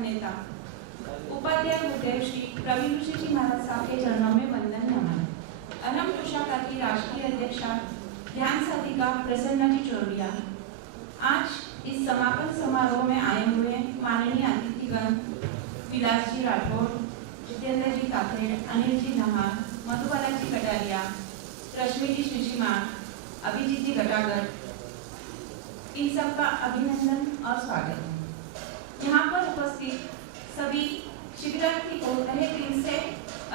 नेता उपाध्याय गुरुदेव श्री प्रवीण ऋषि जी महाराज साहब के चरणों में वंदन नमन। अरहम तोषा की राष्ट्रीय अध्यक्षा ध्यान साधिका प्रसन्ना जी चोरडिया, आज इस समापन समारोह में आए हुए माननीय अतिथिगण विलास जी राठौड़, जितेंद्र जी काकड़े, अनिल जी नहार, मधुबाला जी कटारिया, रश्मि जी श्रीमान, अभिजीत जी घटागर, इन सबका अभिनंदन और स्वागत है। यहाँ पर उपस्थित सभी शिविरार्थी को तहे दिल से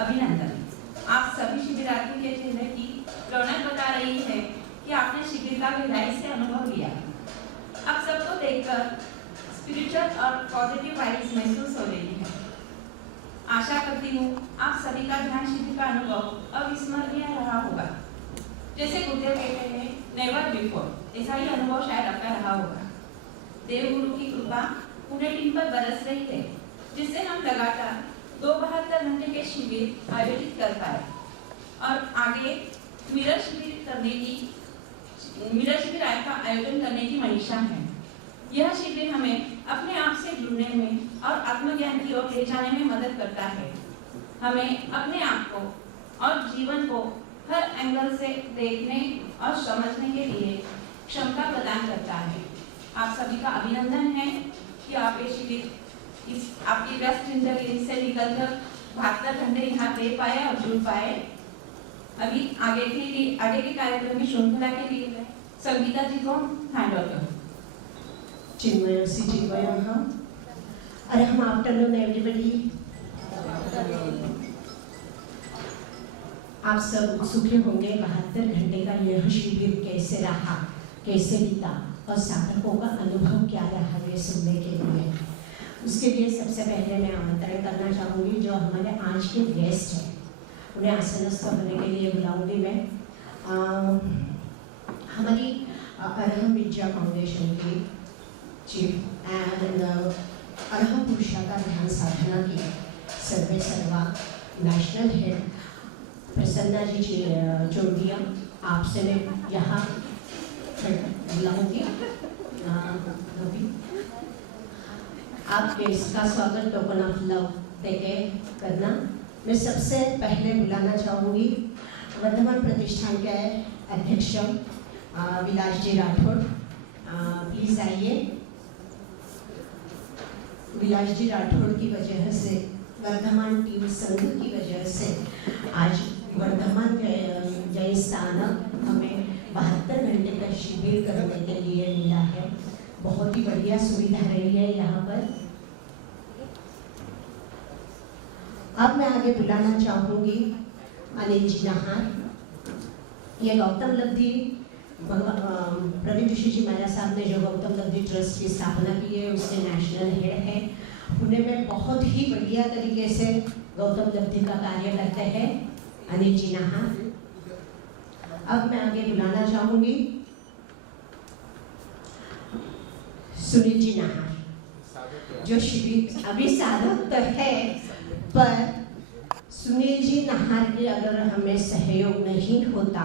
अभिनंदन। आप सभी शिविरार्थी के चेहरे की रौनक बता रही है कि आपने शिविर का गहराई से अनुभव लिया। आप सबको देखकर स्पिरिचुअल और पॉजिटिव वाइब्स महसूस हो रही है। आशा करती हूँ आप सभी का ध्यान शिविर का अनुभव अविस्मरणीय रहा होगा। जैसे गुरुदेव कहते हैं, नेवर बिफोर, ऐसा ही अनुभव शायद आपका रहा होगा। देवगुरु की कृपा पूरे टीम पर बरस रही है, जिससे हम लगातार 72 घंटे के शिविर आयोजित कर पाए और आगे मिरर शिविर का आयोजन करने की मंशा है। यह शिविर हमें अपने आप से जुड़ने में और आत्मज्ञान की ओर ले जाने में मदद करता है। हमें अपने आप को और जीवन को हर एंगल से देखने और समझने के लिए क्षमता प्रदान करता है। आप सभी का अभिनंदन है कि आप ये शिविर इस आपकी व्यस्त जिंदगी से निकलकर 72 घंटे यहाँ दे पाए और जुड़ पाए। अभी आगे के कार्यक्रम की श्रृंखला के लिए मैं संगीता जी को हैंड ओवर करूँ। चिन्मयः अरहम आफ्टरनून एवरीबॉडी। आप सब उत्सुक होंगे 72 घंटे का यह शिविर कैसे रहा, कैसे बीता और साधकों का अनुभव क्या रहा, ये सुनने के लिए। उसके लिए सबसे पहले मैं आमंत्रण करना चाहूँगी जो हमारे आज के गेस्ट हैं, उन्हें आसनस्थ होने के लिए बुलाऊंगी मैं। हमारी अरहम विद्या फाउंडेशन की चीफ एंड अरहम पुरुषाकार ध्यान साधना की सर्वे सर्वा नेशनल हेड प्रसन्ना जी चोरडिया, आपसे मैं यहाँ बुलाऊंगी। आपके इसका स्वागत टोकन ऑफ लव देके करना। मैं सबसे पहले बुलाना चाहूँगी वर्धमान प्रतिष्ठान के अध्यक्ष विलास जी राठौड़, प्लीज़ आइए। विलास जी राठौड़ की वजह से, वर्धमान टीम संघ की वजह से आज वर्धमान जय स्थान हमें 72 घंटे का शिविर करने के लिए मिला है। बहुत ही बढ़िया सुविधा रही है यहाँ पर। अब मैं आगे बुलाना चाहूँगी अनिल जी नहार। ये गौतम लब्धि प्रवीण ऋषि जी महाराज साहब ने जो गौतम लब्धि ट्रस्ट की स्थापना की है, उसके नेशनल हेड है। उन्हें मैं बहुत ही बढ़िया तरीके से गौतम लब्धि का कार्य करते हैं अनिल जी नहार। अब मैं आगे बुलाना चाहूँगी सुनील जी नहार, जो शिविर अभी साधक तो है, पर सुनील जी नहार के अगर हमें सहयोग नहीं होता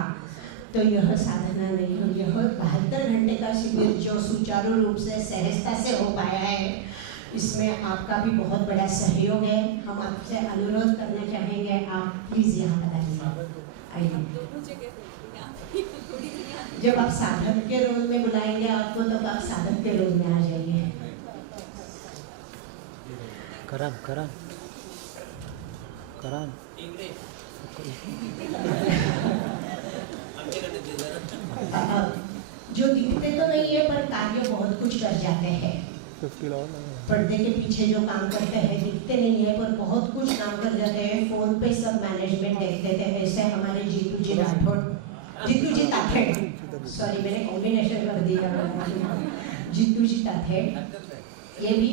तो यह साधना नहीं हो। यह 72 घंटे का शिविर जो सुचारू रूप से सहजता से हो पाया है, इसमें आपका भी बहुत बड़ा सहयोग है। हम आपसे अनुरोध करना चाहेंगे, आप प्लीज़ यहाँ पर आइए। जब आप साधक के रोल में बुलाएंगे आपको, तब आप साधक के रोल में आ जाइए। करा जो दिखते तो नहीं है पर कार्य बहुत कुछ कर जाते हैं। पर्दे के पीछे जो काम करते हैं दिखते नहीं है पर बहुत कुछ काम कर जाते हैं। फोन पे सब मैनेजमेंट देखते थे। ऐसे हमारे जीतू जी राठौड़, जीतू जी ताथेड़, सॉरी मैंने कॉम्बिनेशन कर दिया, जीतू जी ताथेड़, ये भी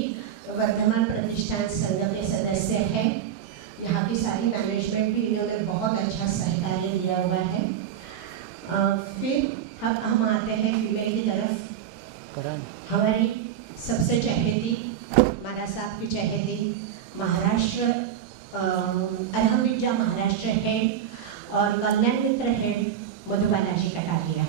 वर्धमान प्रतिष्ठान संघ के सदस्य हैं। यहाँ की सारी मैनेजमेंट भी इन्होंने बहुत अच्छा सहकार्य दिया हुआ है। फिर हम आते हैं फीमेल की तरफ। हमारी सबसे चहेती, महाराज साहब की चहेती, महाराष्ट्र अरहम विद्या महाराष्ट्र हेड और कल्याण मित्र हेड मधुबाला जी कटारिया।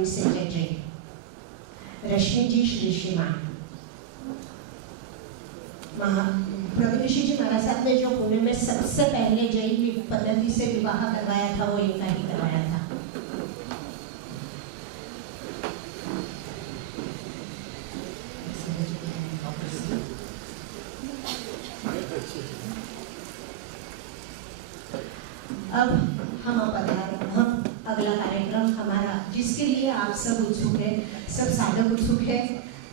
जॉइंट सेक्रेटरी, रश्मि जी श्री श्रीमान, प्रवीण ऋषि जी महाराज साहब ने जो पुणे में सबसे पहले जैन पद्धति से विवाह करवाया था वो इनका ही करवाया था। अब हम अगला कार्यक्रम हमारा, जिसके लिए आप सब उत्सुक हैं, सब साधक उत्सुक हैं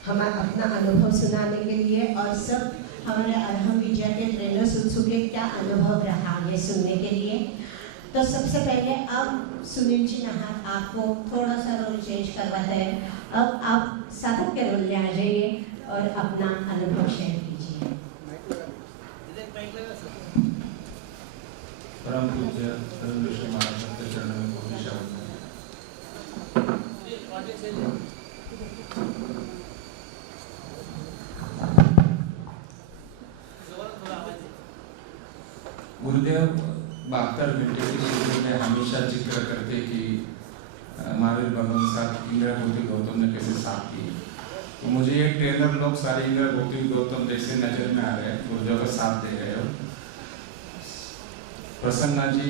हमारा अपना अनुभव सुनाने के लिए, और सब हमारे अरहम विजय के ट्रेनर्स उत्सुक हैं क्या अनुभव रहा ये सुनने के लिए। तो सबसे पहले अब सुनील जी नहार आपको थोड़ा सा रोल चेंज करवाते हैं। अब आप साधक के रोल में आ जाइए और अपना अनुभव शेयर कीजिए। परम पूज्य प्रवीण ऋषि महाराज के चरणों में बहुत शरण है। गुरुदेव 72 घंटे की शिविर में हमेशा जिक्र करते कि महावीर भगवान साहब इंद्र भौतिक गौतम ने कैसे साफ की। तो मुझे ये ट्रेनर लोग सारे इंद्र भौतिक गौतम जैसे नजर में आ रहे हैं, गुरुदेव का साथ दे रहे हो। प्रसन्ना जी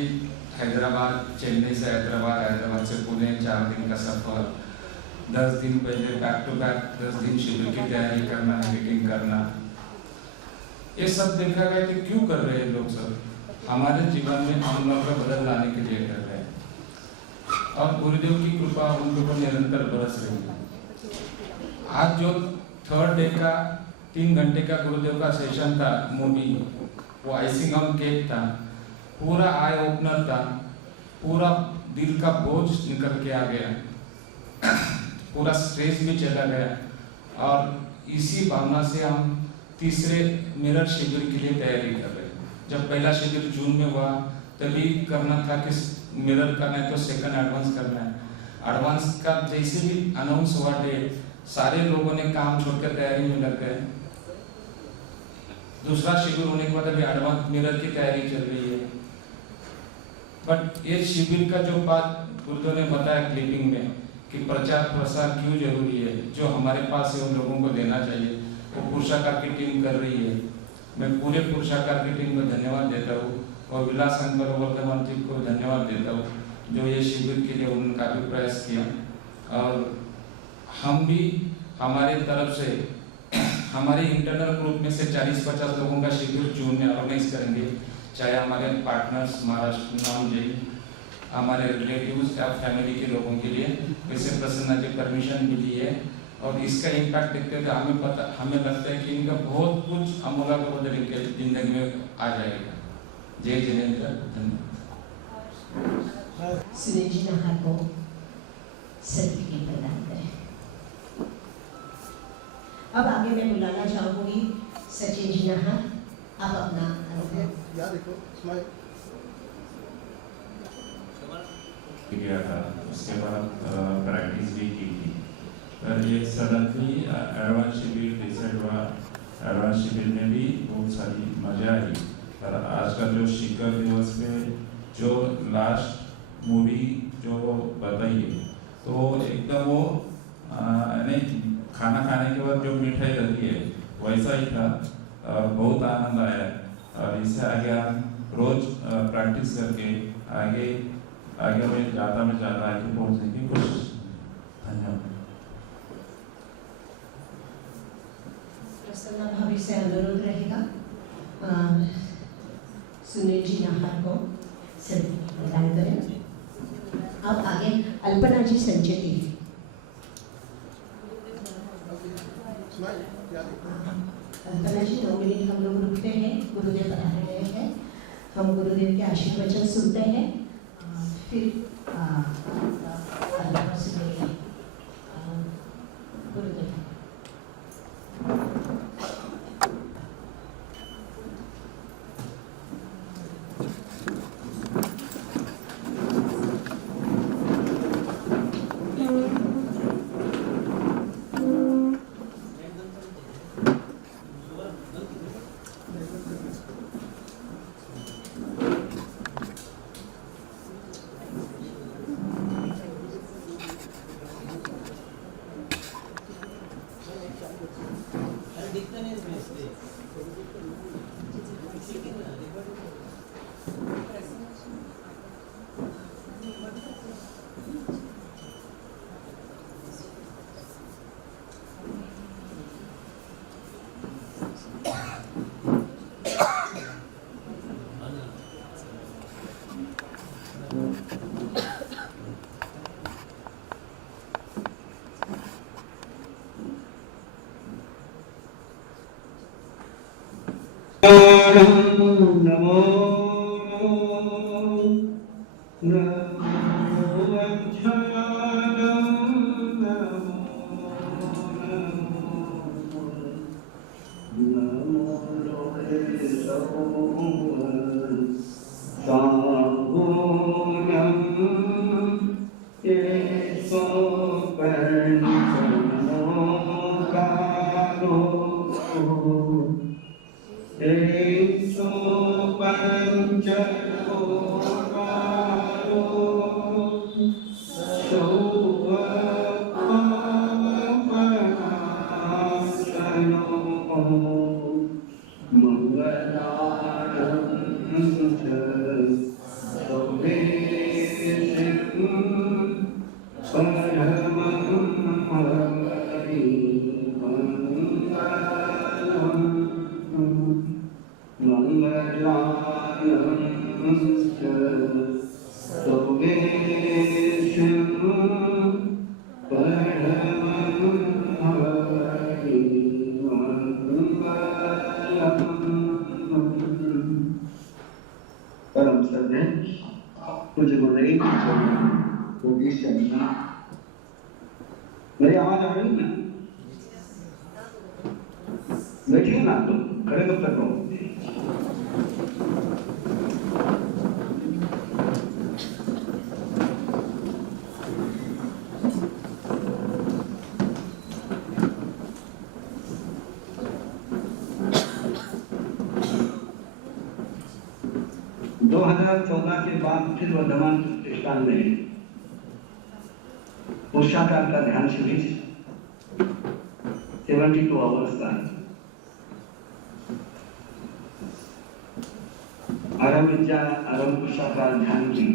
हैदराबाद, चेन्नई से हैदराबाद, हैदराबाद से पुणे 4 दिन का सफर, 10 दिन पहले बैक टू बैक 10 दिन शिविर की तैयारी करना, मीटिंग करना, ये सब देखा गया कि क्यों कर रहे हैं लोग सब हमारे जीवन में हम लोग का बदल लाने के लिए कर रहे हैं, और गुरुदेव की कृपा उनके ऊपर निरंतर बरस रही है। आज जो 3rd डे का 3 घंटे का गुरुदेव का सेशन था मूवी, वो आइसिंग ऑन केक था, पूरा आई ओपनर था, पूरा दिल का बोझ निकल के आ गया, पूरा स्ट्रेस भी चला गया, और इसी भावना से हम तीसरे मिरर शिविर के लिए तैयारी कर रहे हैं। जब पहला शिविर जून में हुआ तभी करना था कि मिरर करना है तो सेकंड एडवांस करना है। एडवांस का जैसे भी अनाउंस हुआ डेट, सारे लोगों ने काम छोड़कर तैयारी में लग गए। दूसरा शिविर होने के बाद अभी एडवांस मिरर की तैयारी चल रही है। बट ये शिविर का जो बात गुरुदेव ने बताया क्लिपिंग में कि प्रचार प्रसार क्यों जरूरी है, जो हमारे पास है उन लोगों को देना चाहिए, वो पुरुषाकार की टीम कर रही है। मैं पूरे पुरुषाकार की टीम को धन्यवाद देता हूँ, और विलास अंकर वर्धमान जी को धन्यवाद देता हूँ जो ये शिविर के लिए उन्होंने काफी प्रयास किया। और हम भी हमारे तरफ से हमारे इंटरनल ग्रुप में से 40-50 लोगों का शिविर जून में ऑर्गेनाइज करेंगे, चाहे हमारे पार्टनर्स महाराष्ट्र नाम जी, हमारे रिलेटिव्स या फैमिली के लोगों के लिए। वैसे प्रसन्ना जी परमिशन मिली है, और इसका इम्पैक्ट देखते हुए हमें लगता है कि इनका बहुत कुछ अमूला का बदल इनके जिंदगी में आ जाएगा। जय जिनेन्द्र, धन्यवाद। सुनील जी नहार को सर्टिफिकेट प्रदान करें। अब आगे मैं बुलाना चाहूंगी सचिन जी नहार, आप अपना किया था, उसके बाद प्रैक्टिस भी की थी। ये सडनली एडवांस शिविर डिसाइड हुआ। एडवांस शिविर में भी बहुत सारी मजा आई, और आज का जो शिखर दिवस पे जो लास्ट मूवी जो बताई है, तो एकदम वो नहीं, खाना खाने के बाद जो मिठाई रहती है वैसा ही था, बहुत आनंद आया। और इससे आगे हम रोज प्रैक्टिस करके आगे में ज़्यादा आगे पहुँचने की कोशिश। धन्यवाद। प्रसन्ना भाभी से अनुरोध रहेगा सुनील जी नहार को सर्टिफिकेट प्रदान करें। अब आगे अल्पना जी संचेती। अल्पना जी 2 मिनट हम लोग रुकते हैं, गुरुदेव बता रहे हैं, हम गुरुदेव के आशीर्वचन सुनते हैं, फिर गुरुदेव। नमो परम सत्य कुछ गुरुदेव होगी शर्मा। मेरी आवाज आ रही ना? बैठिए ना, तुम खड़े कब तक रहो? के बाद फिर वर्धमान प्रतिष्ठान में पुरुषाकार का ध्यान शिविर 72 आवर्स का आरंभ विद्या आरंभ पुरुषाकार ध्यान की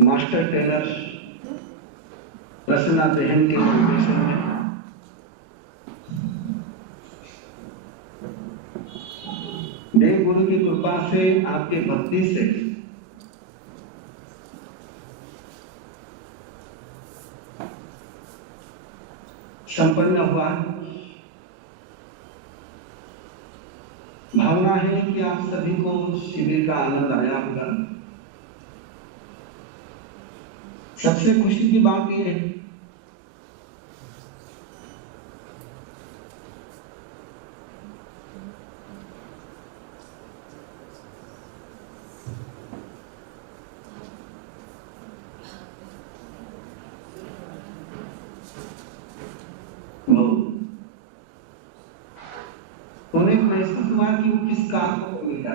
मास्टर टेलर प्रसन्ना बहन के निर्देशन में देव गुरु की कृपा से आपके भक्ति से संपन्न हुआ। भावना है कि आप सभी को शिविर का आनंद आया होगा। सबसे खुशी की बात यह है उन्हें महसूस हुआ कि वो किस काम को मिला।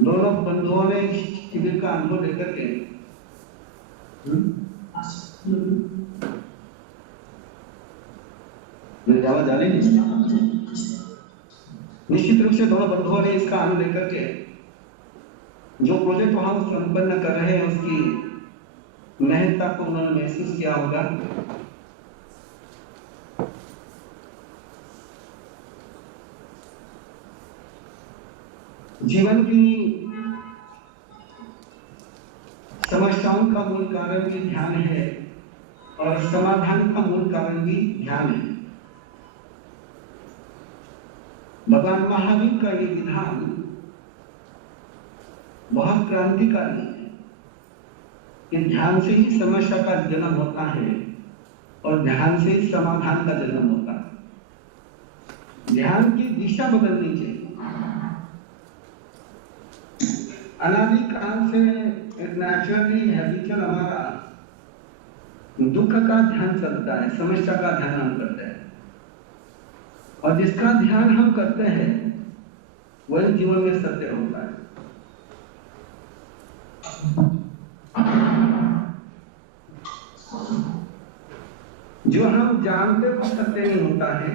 दोनों बंधुओं ने शिविर का अनुभव लेकर के मेरी आवाज आ रही है? निश्चित रूप से दोनों बंधुओं ने इसका आनंद लेकर के जो प्रोजेक्ट वहां संपन्न कर रहे हैं उसकी महत्ता को उन्होंने महसूस किया होगा। जीवन की समस्याओं का मूल कारण भी ध्यान है और समाधान का मूल कारण भी ध्यान है। भगवान महावीर का ये विधान बहुत क्रांतिकारी है कि ध्यान से ही समस्या का जन्म होता है और ध्यान से ही समाधान का जन्म होता है। ध्यान की दिशा बदलनी चाहिए। अनादि काल से नेचुरली हैबिचुअल हमारा दुख का ध्यान चलता है, समस्या का ध्यान हम करते हैं और जिसका ध्यान हम करते हैं वही जीवन में सत्य होता है। जो हम जानते वो सत्य नहीं होता है,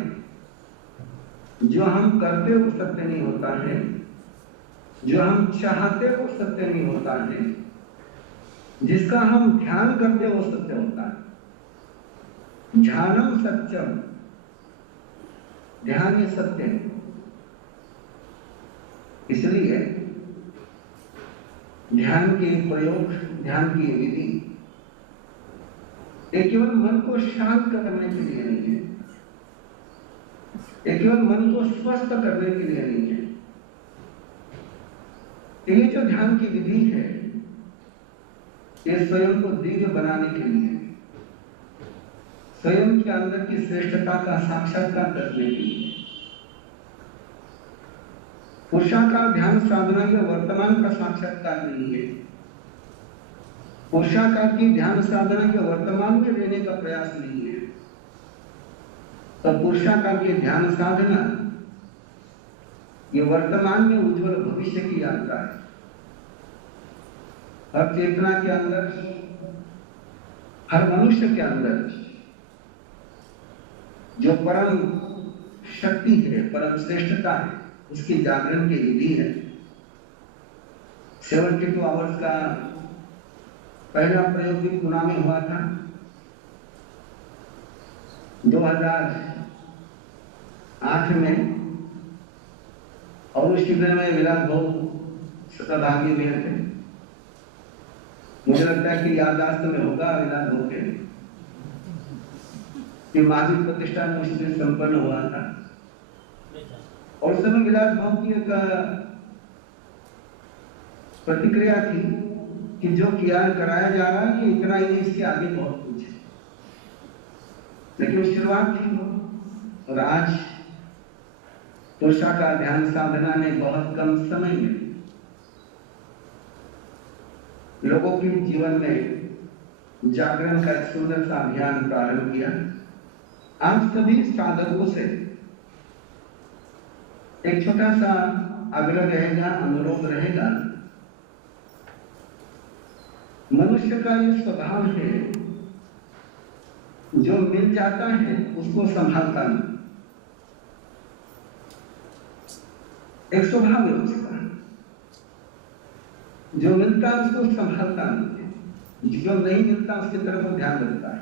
जो हम करते वो सत्य नहीं होता है, जो हम चाहते वो सत्य नहीं होता है, जिसका हम ध्यान करते वो सत्य होता है। ध्यानम सत्यम, ध्यान ये सत्य है। इसलिए ध्यान के प्रयोग, ध्यान की विधि ये केवल मन को शांत करने के लिए नहीं है, ये केवल मन को स्वस्थ करने के लिए नहीं है। ये जो ध्यान की विधि है, ये स्वयं को दिव्य बनाने के लिए, स्वयं के अंदर की श्रेष्ठता का साक्षात्कार करने के लिए। पुरुषाकार ध्यान साधना के वर्तमान का साक्षात्कार नहीं है। पुरुषाकार की ध्यान साधना के वर्तमान में रहने का प्रयास नहीं है। तो पुरुषाकार की ध्यान साधना ये वर्तमान में उज्जवल भविष्य की यात्रा है। हर चेतना के अंदर, हर मनुष्य के अंदर जो परम शक्ति है, परम श्रेष्ठता है, उसकी जागरण की विधि है। 72 आवर्स का पहला प्रयोग भी पुणे में हुआ था 2008 में, और उस शिविर में विलास भाऊ सहभागी हुए थे। मुझे लगता है कि याददाश्त में होगा विलास भाऊ के कि महावीर प्रतिष्ठान में शिविर संपन्न हुआ था, और उस समय विलास भाऊ की एक प्रतिक्रिया थी कि जो किया कराया जा रहा है कि इतना ही, इसके आगे बहुत कुछ है। लेकिन शुरुआत थी, और आज पुरुषाकार ध्यान साधना ने बहुत कम समय में लोगों के जीवन में जागरण का एक सुंदर सा अभियान प्रारंभ किया। आप सभी साधकों से एक छोटा सा आग्रह रहेगा, अनुरोध रहेगा। मनुष्य का ये स्वभाव है, जो मिल जाता है उसको संभालता नहीं। एक स्वभाव है उसका, जो मिलता है उसको संभालता नहीं, जो नहीं मिलता उसकी तरफ ध्यान रखता है।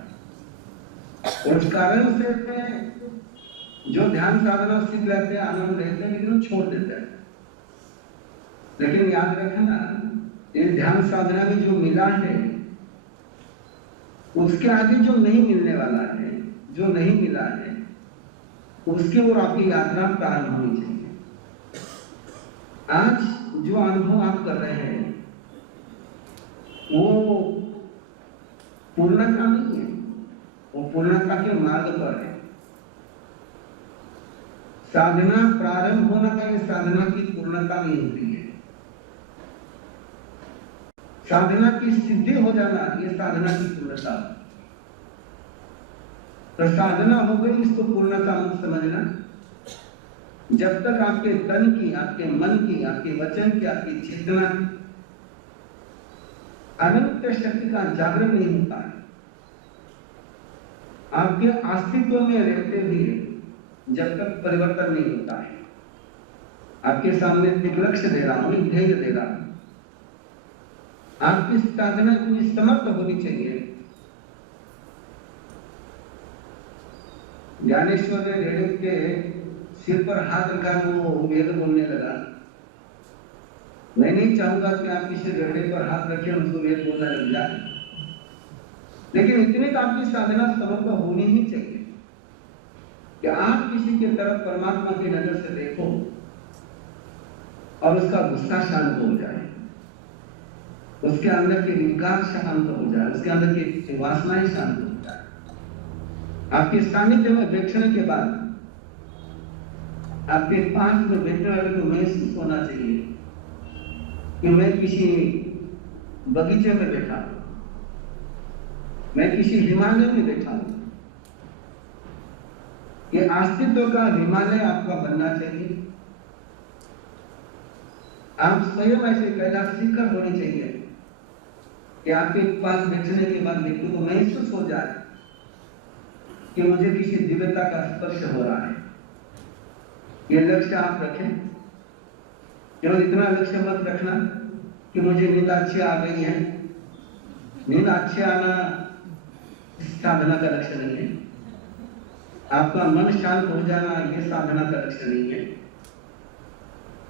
और उस कारण से जो ध्यान साधना सीख लेते हैं, आनंद लेते हैं, लेकिन छोड़ देते हैं। लेकिन याद रखना, ये ध्यान साधना में जो मिला है, उसके आगे जो नहीं मिलने वाला है, जो नहीं मिला है, उसकी ओर आपकी यात्रा प्रारंभ होनी चाहिए। आज जो अनुभव आप कर रहे हैं वो पूर्णता नहीं है, वो पूर्णता के मार्ग पर है। साधना प्रारंभ होना का ये साधना की पूर्णता नहीं होती है। साधना की सिद्धि हो जाना ये साधना की पूर्णता। तो साधना हो गई, इसको पूर्णता मत समझना। जब तक आपके तन की, आपके मन की, आपके वचन की, आपकी चेतना अनंत शक्ति का जागरण नहीं होता है, आपके अस्तित्व में रहते हुए जब तक परिवर्तन नहीं होता है, आपके सामने एक लक्ष्य दे रहा हूं, एक ध्येय दे रहा हूं, आपकी साधना इतनी समर्थ होनी चाहिए। ज्ञानेश्वर ने ढेरे के सिर पर हाथ रखा, वो वेद बोलने लगा। मैं नहीं चाहूंगा कि आप किसी गड्ढे पर हाथ रखें, उसको वेद बोलना लग जाए, लेकिन इतनी तो आपकी साधना समर्थ होनी ही चाहिए कि आप किसी की तरफ परमात्मा की नजर से देखो और उसका गुस्सा शांत हो जाए, उसके अंदर के विकार शांत हो जाए, उसके अंदर की वासनाएं शांत हो जाए। आपके सानिध्य में बैठने के बाद आपके पास में बैठने वाले को महसूस होना चाहिए कि मैं किसी बगीचे में बैठा हूं, मैं किसी हिमालय में बैठा हूं। ये अस्तित्व का हिमालय आपका बनना चाहिए। आप स्वयं ऐसे कैलाश शिखर होनी चाहिए कि आपके पास बैठने के बाद व्यक्ति को महसूस हो जाए कि मुझे किसी दिव्यता का स्पर्श हो रहा है। ये लक्ष्य आप रखें। केवल इतना लक्ष्य मत रखना कि मुझे नींद अच्छी आ गई है। नींद अच्छी आना साधना का लक्ष्य नहीं है। आपका मन शांत हो जाना ये साधना का लक्ष्य नहीं है।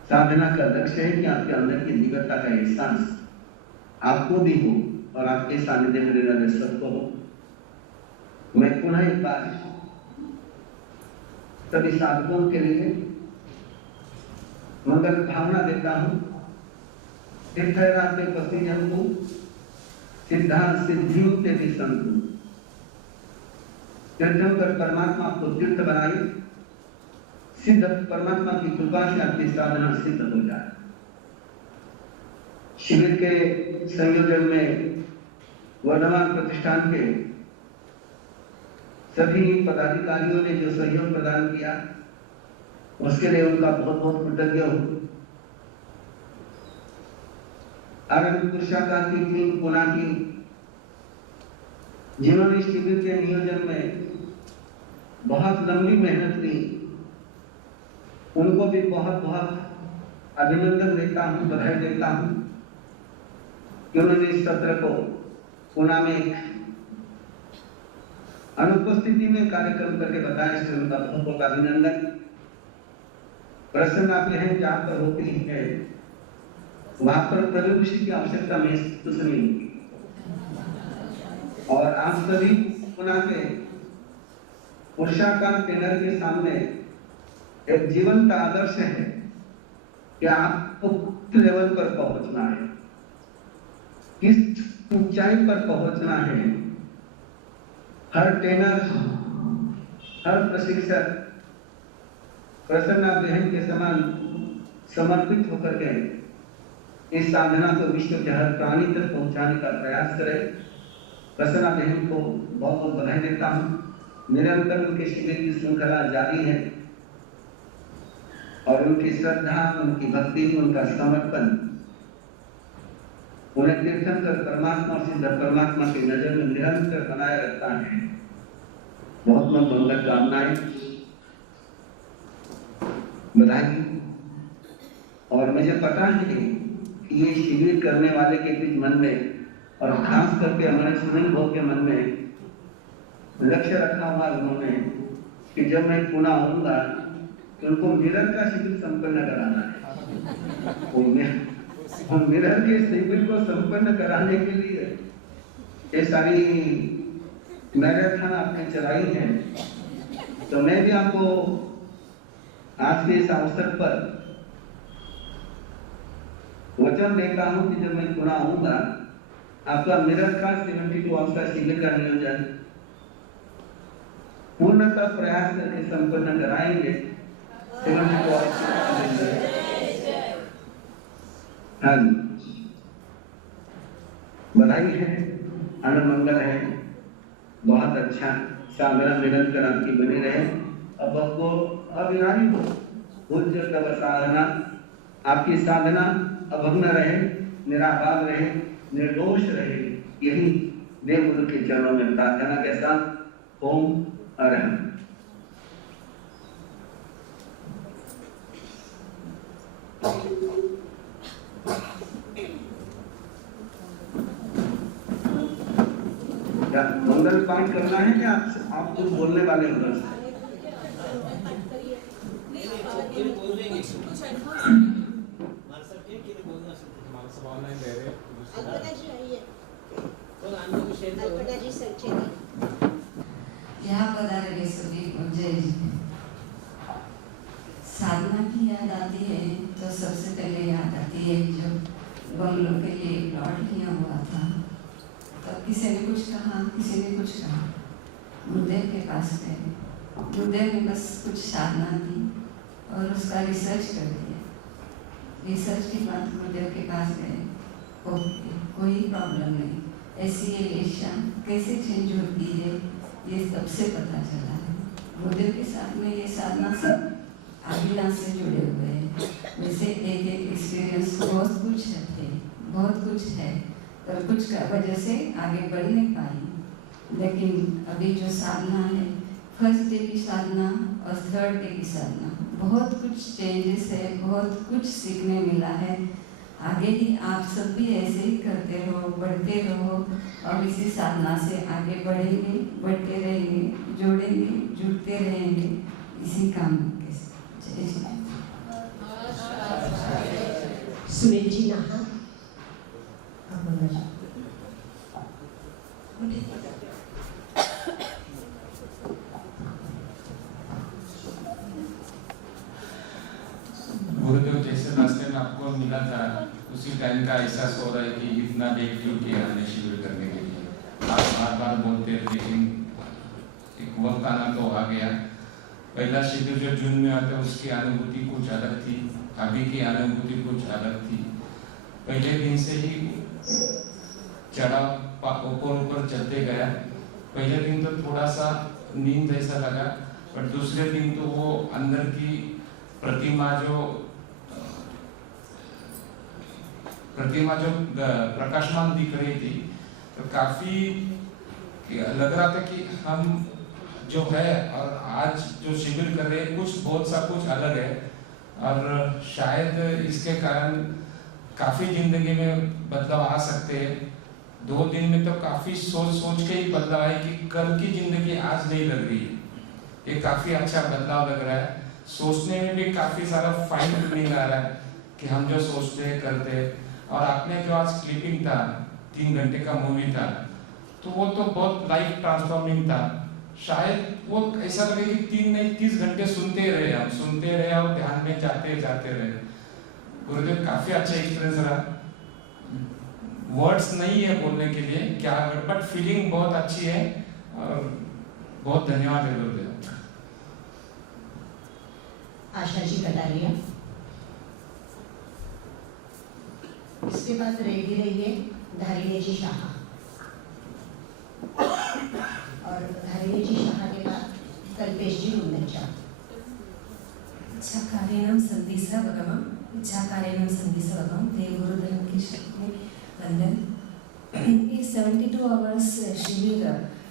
साधना का लक्ष्य है कि आपके अंदर की दिव्यता का एहसास आपको भी हो और आपके सानिध्य में रहने सबको हो। मैं पुनः एक बार सभी साधकों के लिए मंगल भावना देता हूँ। तीर्थयात्रे पति जंतु सिद्धांत सिद्धियों के भी संतु तीर्थंकर परमात्मा को तीर्थ बनाए, सिद्ध परमात्मा की कृपा से आपकी साधना सिद्ध हो जाए। शिविर के संयोजन में वर्धमान प्रतिष्ठान के सभी पदाधिकारियों ने जो सहयोग प्रदान किया उसके लिए उनका बहुत बहुत कृतज्ञ हूँ। आरंभ पुरुषाकार की टीम पुना की जिन्होंने शिविर के नियोजन में बहुत लंबी मेहनत की, उनको भी बहुत बहुत अभिनंदन देता हूँ, बधाई देता हूँ कि उन्होंने इस सत्र को पुना में एक अनुपस्थिति में कार्यक्रम करके बताया, इसलिए उनका बहुत बहुत अभिनंदन। प्रसन्न आप हैं जहाँ पर होती है वहां पर प्रवेश की आवश्यकता महसूस नहीं होगी। और आप सभी पुना के पुरुषाकार ट्रेनर के सामने एक जीवंत आदर्श है कि आपको किस लेवल पर पहुंचना है, किस ऊंचाई पर पहुंचना है। हर ट्रेनर, हर प्रशिक्षक प्रसन्ना बहन के समान समर्पित होकर के इस साधना को विश्व के हर प्राणी तक पहुंचाने का प्रयास करे। प्रसन्ना बहन को बहुत बहुत बधाई देता हूँ। निरंतर उनके शिविर की श्रृंखला जारी है और उनकी श्रद्धा, उनकी भक्ति, उनका समर्पण उन्हें तीर्थंकर परमात्मा और सिद्ध परमात्मा की नजर में निरंतर बनाए रखता है। बहुत बहुत मंगल कामनाएं, बधाई। और मुझे पता है कि ये शिविर करने वाले के बीच मन में और खास करके हमारे सुनील भाव के मन में लक्ष्य रखा हुआ उन्होंने कि जब मैं पुनः आऊंगा तो उनको मिरर का शिविर संपन्न कराना है। और मिरर के शिविर को संपन्न कराने के लिए ये सारी मैराथन आपने चलाई है। तो मैं भी आपको आज के इस अवसर पर वचन देता हूं कि जब मैं पुनः आऊंगा आपका मिरर का 72 आवर्स का शिविर का नियोजन पूर्णतः प्रयास करके संपन्न कराएंगे। 72 आवर्स हाँ जी, बधाई है, आनंद मंगल है, बहुत अच्छा। साधना निरंतर आपकी बनी रहे, अब आपको अविरामी हो, पूज्य तब साधना, आपकी साधना अभंग रहे, निराबाद रहे, निर्दोष रहे। यही देवगुरु के चरणों में प्रार्थना के साथ ओम अरहम। क्या मंगल पाठ करना है कि आप कुछ बोलने वाले हो? यहाँ पधारे सभी जय। साधना की याद आती है तो सबसे पहले याद आती है जब बंगलों के लिए प्लॉट लिया हुआ था, तब किसी ने कुछ कहा, किसी ने कुछ कहा। गुरुदेव के पास गए, गुरुदेव ने बस कुछ साधना दी और उसका रिसर्च कर दिया। रिसर्च के बाद गुरुदेव के पास गए, कोई प्रॉब्लम नहीं, ऐसी एलिएशन कैसे चेंज होती है ये तब से पता चला है। गुरुदेव के साथ में ये साधना सब अभिलाषा से जुड़े हुए हैं। वैसे एक एक एक्सपीरियंस बहुत कुछ है, बहुत कुछ है, पर कुछ का वजह से आगे बढ़ नहीं पाई। लेकिन अभी जो साधना है, फर्स्ट डे की साधना और थर्ड डे की साधना, बहुत कुछ चेंजेस है, बहुत कुछ सीखने मिला है। आगे ही आप सब भी ऐसे ही करते रहो, बढ़ते रहो और इसी साधना से आगे बढ़ेंगे, बढ़ते रहेंगे, जोड़ेंगे, जुड़ते रहेंगे इसी काम के साथ। जय श्री राम। सुनील जी नहा बहन का एहसास हो रहा है कि इतना लेट क्यों किया हमने शिविर करने के लिए। आप बार बार बोलते हैं, लेकिन एक वक्त आना तो आ गया। पहला शिविर जो जून में आता है उसकी अनुभूति कुछ अलग थी, अभी की अनुभूति कुछ अलग थी। पहले दिन से ही चढ़ाव ऊपर चलते गया। पहले दिन तो थोड़ा सा नींद जैसा लगा, पर दूसरे दिन तो वो अंदर की प्रतिमा जो प्रकाशमान दिख रही थी, तो काफी लग रहा था कि हम जो है और आज जो शिविर कर रहे हैं कुछ बहुत सा कुछ अलग है। और शायद इसके कारण काफी जिंदगी में बदलाव आ सकते हैं। 2 दिन में तो काफी सोच के ही बदलाव है कि कल की जिंदगी आज नहीं लग रही है। ये काफी अच्छा बदलाव लग रहा है। सोचने में भी काफी सारा फाइन ट्यूनिंग आ रहा है कि हम जो सोचते हैं करते हैं। और आपने जो आज क्लिपिंग था, 3 घंटे का मूवी था, तो वो तो बहुत लाइफ ट्रांसफॉर्मिंग था। शायद वो ऐसा लगे कि 3 नहीं 30 घंटे सुनते रहे, हम सुनते रहे और ध्यान में जाते रहे। गुरुदेव काफी अच्छा एक्सपीरियंस रहा। वर्ड्स नहीं है बोलने के लिए क्या, बट फीलिंग बहुत अच्छी है और बहुत धन्यवाद है गुरुदेव। आशा जी कटारिया। इसके बाद रेडी रहिए धारिणी जी शाह, और धारिणी जी शाह के बाद कल्पेश जी मुंदचा। इच्छाकारेणं सन्धिसवगमम्, इच्छाकारेणं सन्धिसवगमम्, देव गुरुधन की शक्ति वंदन। ये 72 आवर्स शिविर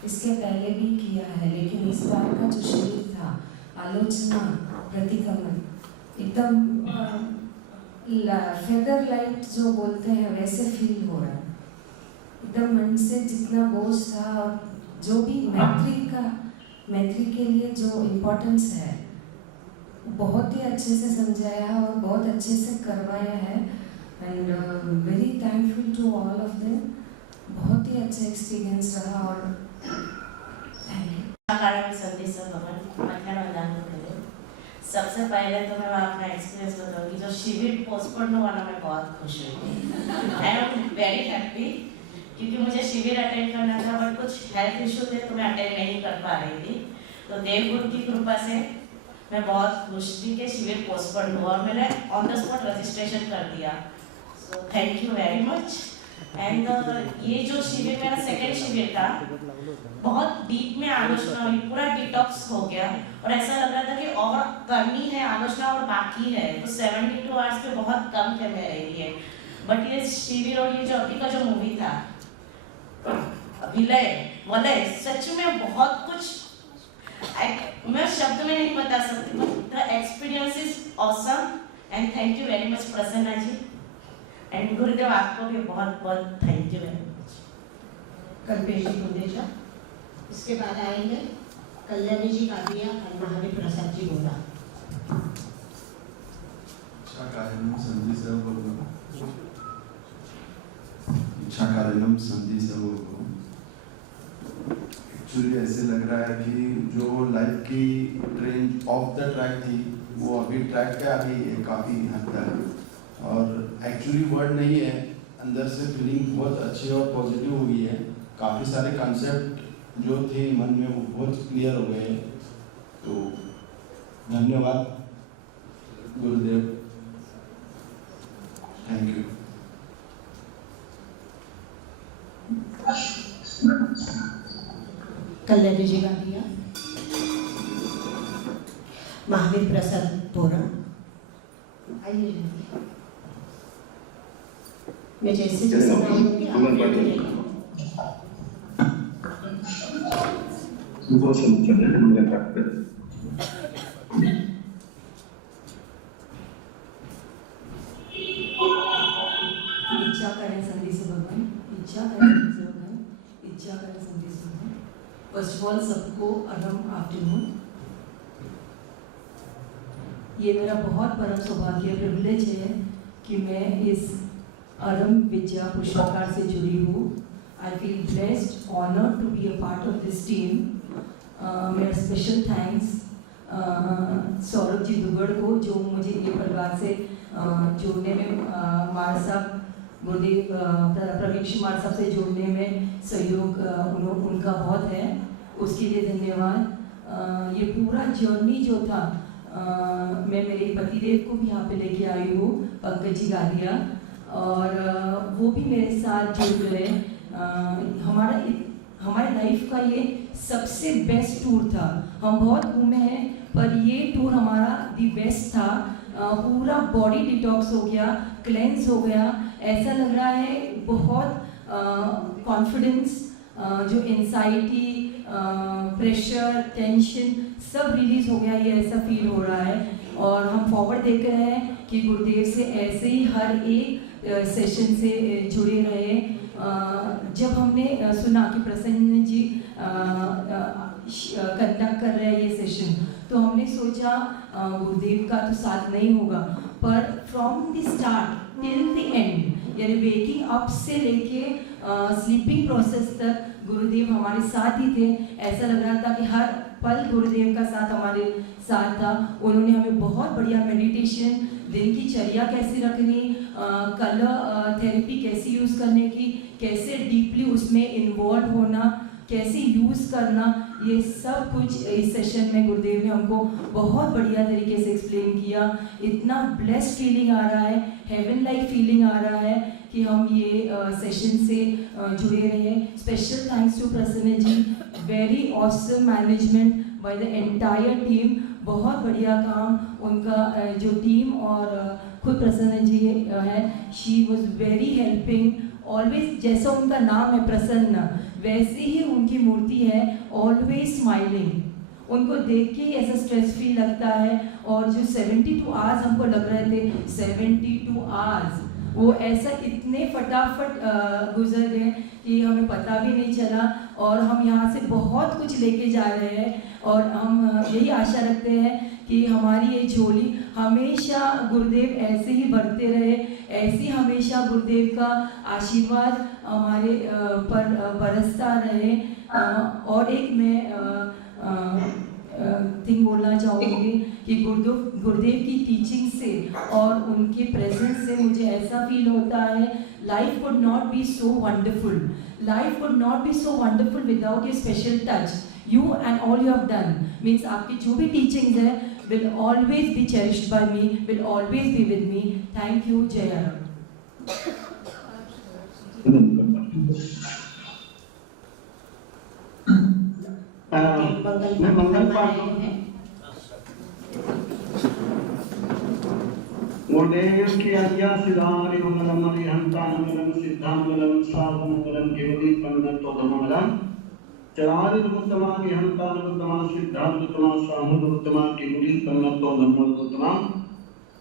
इसके पहले भी किया है, लेकिन इस बार का जो शिविर था, आलोचना प्रतिक्रमण, एकदम फेदर लाइट जो बोलते हैं वैसे फील हो रहा है। एकदम मन से जितना बोझ था और जो भी मैत्री के लिए जो इम्पोर्टेंस है बहुत ही अच्छे से समझाया और बहुत अच्छे से करवाया है। And very thankful to all of them. बहुत ही अच्छा एक्सपीरियंस रहा और थैंक यू। सबसे पहले तो मैं अपना एक्सपीरियंस बताऊंगी। जो शिविर पोस्टपोन हुआ ना, मैं बहुत खुश हुई। आई एम वेरी हैप्पी, क्योंकि मुझे शिविर अटेंड करना था, बट कुछ हेल्थ इशू थे तो मैं अटेंड नहीं कर पा रही थी। तो देवगुरु की कृपा से मैं बहुत खुश थी कि शिविर पोस्टपोन हुआ। मैंने ऑन द स्पॉट रजिस्ट्रेशन कर दिया। So thank you very much. And ये जो शिविर मेरा सेकेंड शिविर था, बहुत डीप में आलोचना हुई, पूरा डिटॉक्स हो गया और ऐसा लग रहा था कि और करनी है आलोचना और बाकी है। तो 72 आवर्स पे बहुत कम थे मेरे लिए। बट ये शिविर और ये जो अभी का जो मूवी था विलय, सच में बहुत कुछ मैं शब्द में नहीं बता सकती। The experience is awesome and thank you very much Prasanna ji. And Gurudev आपको भी बहुत बहुत thank you very much. Kalpesh ji Mundecha. इसके बाद आएंगे कल्याणी जी कादिया और महावीर प्रसाद जी बोरा। इच्छाकारेणं सन्धिसवगमम्। एक्चुअली ऐसे लग रहा है कि जो लाइफ की ट्रेन ऑफ द ट्रैक थी वो अभी ट्रैक पे आ गई है काफ़ी हद तक। और एक्चुअली वर्ड नहीं है, अंदर से फीलिंग बहुत अच्छी और पॉजिटिव हुई है। काफ़ी सारे कॉन्सेप्ट जो थे मन में वो बहुत क्लियर हो गए। तो धन्यवाद गुरुदेव, थैंक यू। कल्याणी जी कादिया। महावीर प्रसाद बोरा। आइए मैं जैसे जैसे बोलूंगी आप बोलते रहिए। फर्स्ट ऑफ ऑल सबको अरम आफ्टरनून। ये मेरा बहुत बड़ा सौभाग्य प्रिविलेज है कि मैं इस अरम विद्या पुष्पाकार से जुड़ी हूँ। I feel blessed, honoured to be a part of this team. मेरा स्पेशल थैंक्स सौरभ जी दुगड़ को, जो मुझे ये परिवार से जोड़ने में हमारे साथ गुरुदेव प्रवीण कुमार साहब से जोड़ने में सहयोग उनका बहुत है, उसके लिए धन्यवाद। ये पूरा जर्नी जो था मैं मेरे पतिदेव को भी यहाँ पे लेके आई हूँ, पंकज जी गालिया, और वो भी मेरे साथ जुड़ गए। हमारे लाइफ का ये सबसे बेस्ट टूर था। हम बहुत घूमे हैं पर ये टूर हमारा दी बेस्ट था। पूरा बॉडी डिटॉक्स हो गया, क्लेंस हो गया, ऐसा लग रहा है बहुत कॉन्फिडेंस, जो एंजाइटी, प्रेशर, टेंशन सब रिलीज हो गया, ये ऐसा फील हो रहा है। और हम फॉरवर्ड देख रहे हैं कि गुरुदेव से ऐसे ही हर एक सेशन से जुड़े रहे। जब हमने सुना कि प्रसन्न जी कंडक्ट कर रहे हैं ये सेशन, तो हमने सोचा गुरुदेव का तो साथ नहीं होगा, पर from the start till the end, यानी वेकिंग अप से लेके स्लीपिंग प्रोसेस तक गुरुदेव हमारे साथ ही थे। ऐसा लग रहा था कि हर पल गुरुदेव का साथ हमारे साथ था। उन्होंने हमें बहुत बढ़िया मेडिटेशन, दिन की चर्या कैसे रखनी, कलर थेरेपी कैसे यूज़ करने की, कैसे डीपली उसमें इन्वॉल्व होना, कैसे यूज़ करना, ये सब कुछ इस सेशन में गुरुदेव ने हमको बहुत बढ़िया तरीके से एक्सप्लेन किया। इतना ब्लेस्ड फीलिंग आ रहा है, हेवन लाइक फीलिंग आ रहा है कि हम ये सेशन से जुड़े रहे। Special thanks to Prasanna ji, very awesome management by the entire team. बहुत बढ़िया काम उनका, जो टीम और खुद प्रसन्न जी है, she was very helping always. जैसा उनका नाम है प्रसन्न, वैसे ही उनकी मूर्ति है, ऑलवेज स्माइलिंग। उनको देख के ही ऐसा स्ट्रेस फ्री लगता है। और जो 72 आवर्स हमको लग रहे थे, 72 आवर्स वो ऐसा इतने फटाफट गुजर गए कि हमें पता भी नहीं चला। और हम यहाँ से बहुत कुछ लेके जा रहे हैं, और हम यही आशा रखते हैं कि हमारी ये झोली हमेशा गुरुदेव ऐसे ही बढ़ते रहे, ऐसे हमेशा गुरुदेव का आशीर्वाद हमारे पर बरसता रहे। और एक मैं थिंग बोलना चाहूँगी कि गुरुदेव की टीचिंग से और उनके प्रेजेंस से मुझे ऐसा फील होता है, life would not be so wonderful, life would not be so wonderful without A special touch. You and all you have done means आपकी जो भी टीचिंग्स है will always be cherished by me, will always be with me. Thank you, Jai Ram. गुरुदेव की आज्ञा सिद्धारि मंगलम हरिहंता मंगलम सिद्धा मंगलम साधु मंगलम केवली पंडितो धर्ममलम चरारि उत्तमा हंता उत्तमा सिद्धा उत्तमा साधु उत्तमा केवली पंडितो धर्ममलम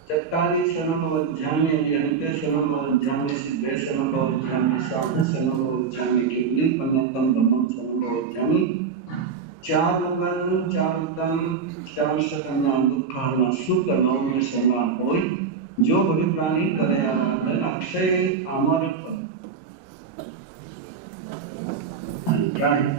चत्तारि शरणम वज्जामि हरिहंते शरणम वज्जामि सिद्धे शरणम वज्जामि साधु शरणम वज्जामि केवली पंडितो धर्मम शरणम वज्जामि चार मंगल चार उत्तम चार सकंदा दुख हरना सुख करना में शरण होय जो बलि प्राणी करे आराधन अक्षय अमर फल। क्या है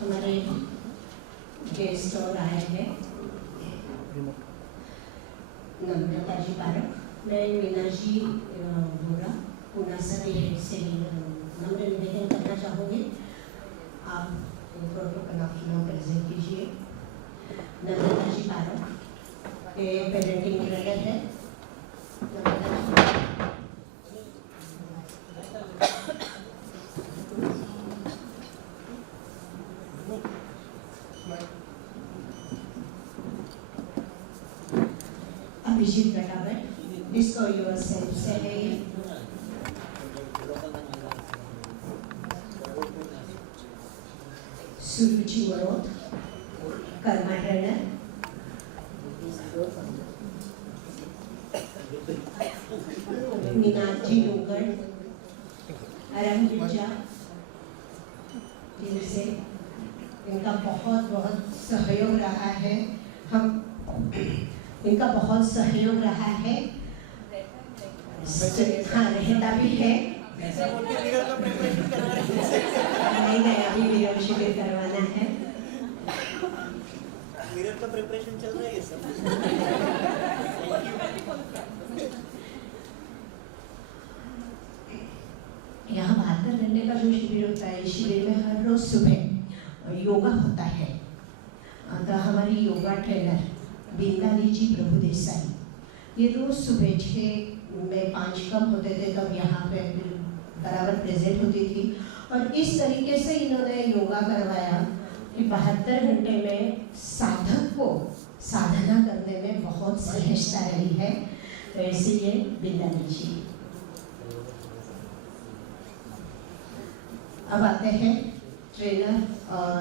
हमारे गेस्ट और आए हैं नम्रता जी पारक, मैं मीना जी बोरा पूना से नम्र निवेदन करना चाहूँगी। आप प्रोटोकॉल आपकी नाम प्रेजेंट कीजिए। नम्रता जी पारक के पेरेंटिंग ट्रेनर है। अभिजीत रटावट, डिस्को योरसेल्फ से है। सुरुचि मरोत, कर्मा ट्रेनर। मीनाक्षी डोंगर, अरम विद्या, जिनसे इनका बहुत बहुत सहयोग रहा है। इनका बहुत सहयोग रहा है। हाँ, रहता भी है। नहीं, अभी मिरर शिविर करवाना है। मिरर का प्रिपरेशन चल रहा है सब। यहाँ 72 घंटे का जो शिविर होता है, इस शिविर में हर रोज सुबह योगा होता है। तो हमारी योगा ट्रेनर बिंदाली जी प्रभु देसाई, ये रोज सुबह 6 में 5 कम होते थे तब यहाँ पे बराबर प्रेजेंट होती थी। और इस तरीके से इन्होंने योगा करवाया कि 72 घंटे में साधक को साधना करने में बहुत सहजता रही है। तो इसीलिए बिंदाली जी। अब आते हैं ट्रेनर और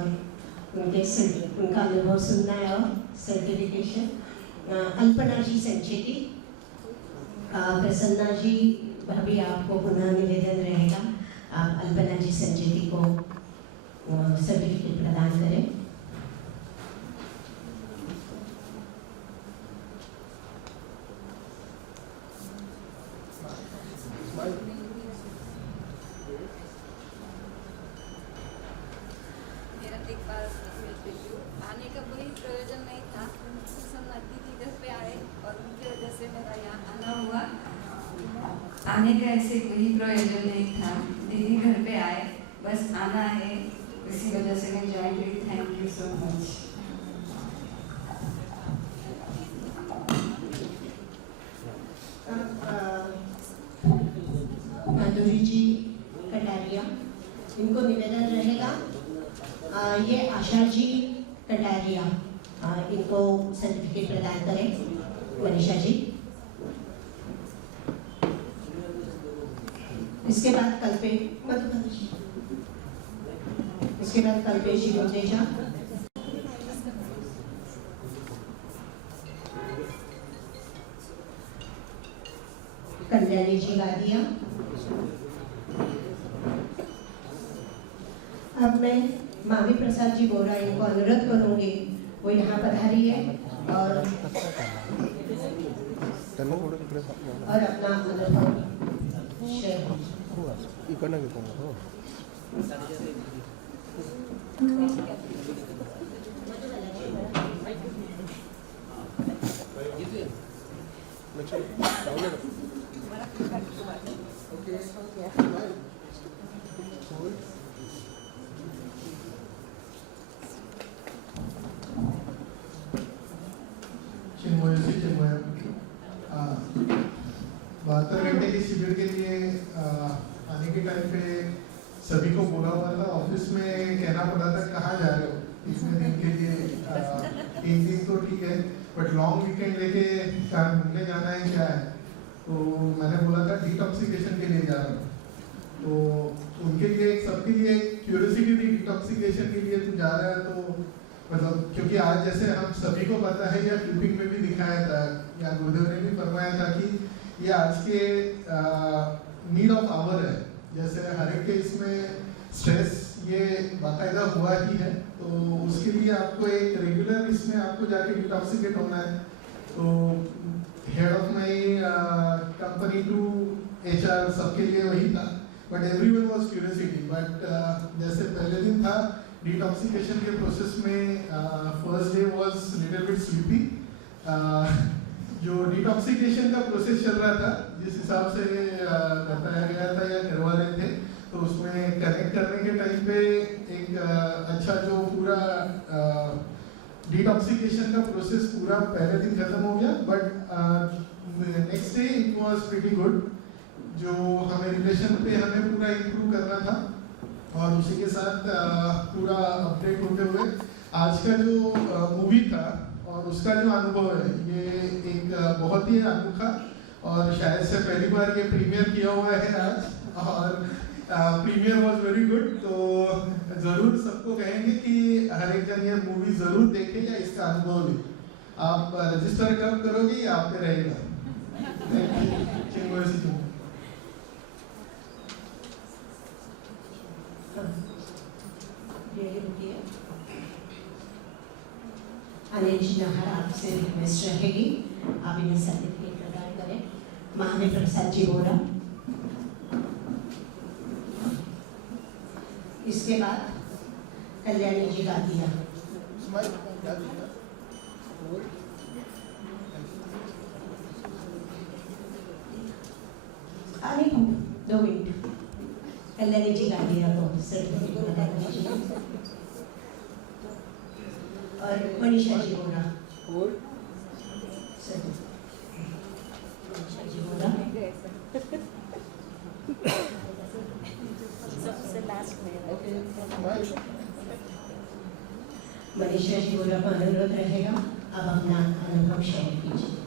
उनका अनुभव सुनना है और सर्टिफिकेशन। अल्पना जी संचेती, प्रसन्ना जी भाभी, आपको पुनः निवेदन रहेगा, आप अल्पना जी संचेती को सर्टिफिकेट प्रदान करें। आने का कोई प्रयोजन नहीं था, दीदी घर पे आए और उनकी वजह से मेरा यहाँ आना हुआ। आने का ऐसे कोई प्रयोजन नहीं था, दीदी घर पे आए, बस आना है, इसी वजह से मैं ज्वाइन हुई। Thank you so much. Madhuri ji Kataria, इनको निवेदन रहेगा। ये आशा जी कटारिया, इनको सर्टिफिकेट प्रदान करें। मनीषा जी। इसके बाद कल्पेश जी गुंदेजा, कल्याणी जी गादिया। अब मैं मावी प्रसाद जी बोरा, इनको अनुरोध करूंगी वो यहाँ पधारी है और अपना अनुभव शेयर बहत्तर घंटे के शिविर के लिए आने के टाइम पे सभी को बोला हुआ था, ऑफिस में कहना पड़ा था कहाँ जा रहे हो इतने दिन के लिए। 1 दिन तो ठीक है, बट लॉन्ग वीकेंड लेके कहाँ घूमने जाना है क्या है, तो मैंने बोला था डिटॉक्सिकेशन के लिए जा रहा हूँ। तो उनके लिए सबके लिए क्यूरियोसिटी थी, डिटॉक्सिकेशन के लिए तू जा रहा है तो मतलब, क्योंकि आज जैसे हम सभी को पता है या क्लिपिंग में भी दिखाया था या गुरुदेव ने भी फरमाया था कि ये आज के नीड ऑफ आवर है। जैसे हर एक के इसमें स्ट्रेस ये बाकायदा हुआ ही है, तो उसके लिए आपको एक रेगुलर इसमें आपको जाके डिटॉक्सिकेट होना है। तो head of my company to HR सबके लिए वही था, but everyone was curiosity. But जैसे पहले दिन था डिटॉक्सिकेशन के प्रोसेस में, first day was little bit sleepy. जो डिटॉक्सिकेशन का प्रोसेस चल रहा था, जिस हिसाब से बताया गया था या करवा रहे थे, तो उसमें कनेक्ट करने के टाइम पे एक अच्छा जो पूरा डिटॉक्सिकेशन का प्रोसेस पूरा पहले दिन खत्म हो गया, but next day it was pretty good. जो हमें रिलेशन पे हमें पूरा इम्प्रूव करना था, और उसी के साथ पूरा अपडेट होते हुए आज का जो मूवी था और उसका जो अनुभव है, ये एक बहुत ही अनोखा, और शायद से पहली बार ये प्रीमियर किया हुआ है आज, और प्रीमियर वाज वेरी गुड। तो ज़रूर सबको कहेंगे कि हर एक जन ये मूवी ज़रूर देखे या इसका अनुभव ले। आप रजिस्टर कब करोगे या आप पे रहेगा। ये अनिल जी नहर आपसे रिक्वेस्ट रहेगी, आप इन्हें सर्टिफिकेट प्रदान करें। महावीर प्रसाद जी बोरा, इसके बाद कल्याणी जी गादिया। अरे 2 मिनट, कल्याणी जी गादिया को सर्टिफिकेट प्रदान कीजिए। और मनीषा जी बोरा, मनीषा जी बोरा, सबसे लास्ट में मनीषा जी बोरा का अनुरोध रहेगा, अब अपना अनुभव शेयर कीजिए।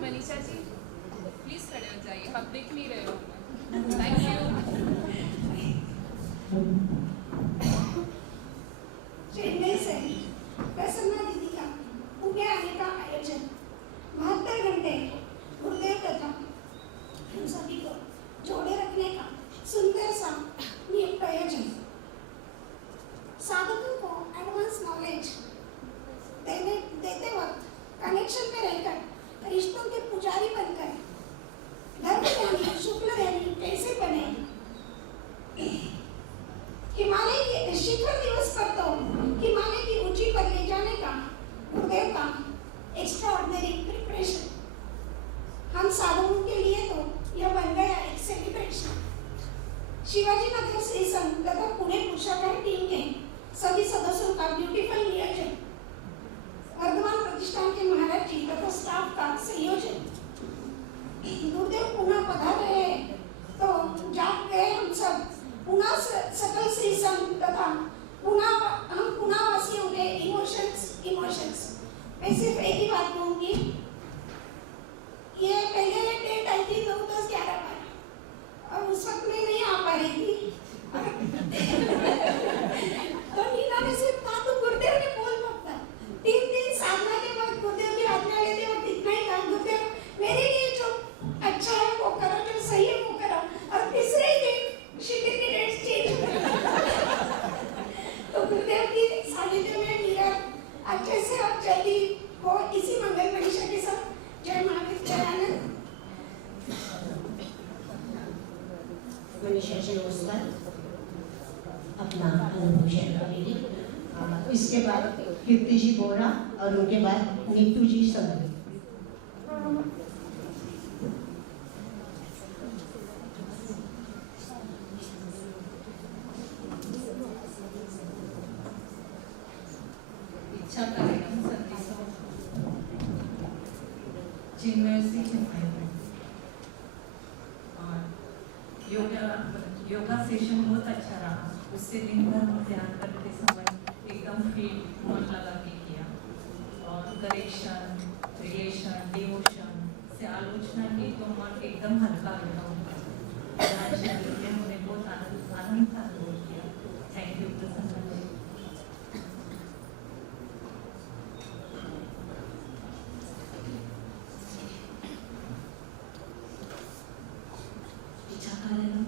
मनीषा जी प्लीज खड़े हो जाइए, आप दिख नहीं रहे हो। Thank you. चेन्नई से प्रसन्ना दीदी का पुणे आने का आयोजन 72 घंटे गुरुदेव तथा हम सभी को जोड़े रखने का सुंदर सा नियुक्त आयोजन। साधकों को एडवांस नॉलेज देते वक्त कनेक्शन में रहकर रिश्तों के पुजारी बनकर धर्मज्ञानी शुक्लध्यानी कैसे बने। हिमालय के शिखर दिवस पर तो हिमालय की ऊंची पर ले जाने का गुरुदेव का एक्स्ट्राऑर्डिनरी प्रिपरेशन। हम साधकों के लिए तो यह बन गया एक सेलिब्रेशन। शिवाजी नगर से संघ तथा पुणे पुरुषाकार टीम के सभी सदस्यों का ब्यूटीफुल नियोजन, वर्धमान प्रतिष्ठान के महाराज जी तथा स्टाफ का संयोजन। गुरुदेव पुनः पधार रहे हैं तो जाग गए हम सब पुनः सकल श्री संघ तथा हम पुनः वासियों के इमोशंस। मैं सिर्फ एक ही बात कहूँगी, ये पहले डेट आई थी 9, 10, 11, 12 और उस वक्त मैं नहीं आ पा रही थी तो नीना ने सिर्फ कहा तो गुरुदेव ने बोल पकड़ा। 3 दिन साधना के बाद गुरुदेव की आज्ञा लेते वक्त इतना ही कहा, गुरुदेव मेरे लिए जो अच्छा है वो करो, जो सही है वो करो। और तीसरे ही दिन शिविर की डेट चेंज तो गुरुदेव की सानिध्य में मेरा अच्छे से और जल्दी हो इसी मंगल मनीषा के साथ। जय महावीर, जय आनंद। मनीषा जी नमस्कार, अपना अनुभव शेयर करेंगे। इसके बाद कीर्ति जी बोरा और उनके बाद नीतू जी संधू। इच्छा कार्यक्रम चिन्मय सिंह और योगा सेशन बहुत अच्छा रहा। उससे दिन भर हम ध्यान करते समय एकदम फिट मन लगा के किया और करेक्शन, रिलेशन, डिवोशन से आलोचना की तो मन एकदम हल्का हल्का होता है। हमने बहुत आनंद का अनुभव किया। थैंक यू प्रसन्न जी।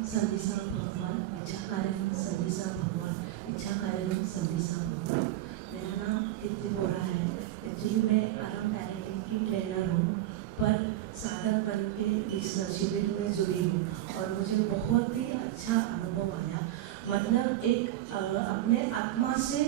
संदिसा भगवान, इच्छा कारण संदिसा भगवान, इच्छा कारण संदिसा भगवान। मेरा नाम कीर्ति बोरा है। एक्चुअली मैं आराम पैरेंटिंग की ट्रेनर हूँ, पर साधक बन के इस शिविर में जुड़ी हूँ और मुझे बहुत ही अच्छा अनुभव आया। मतलब एक अपने आत्मा से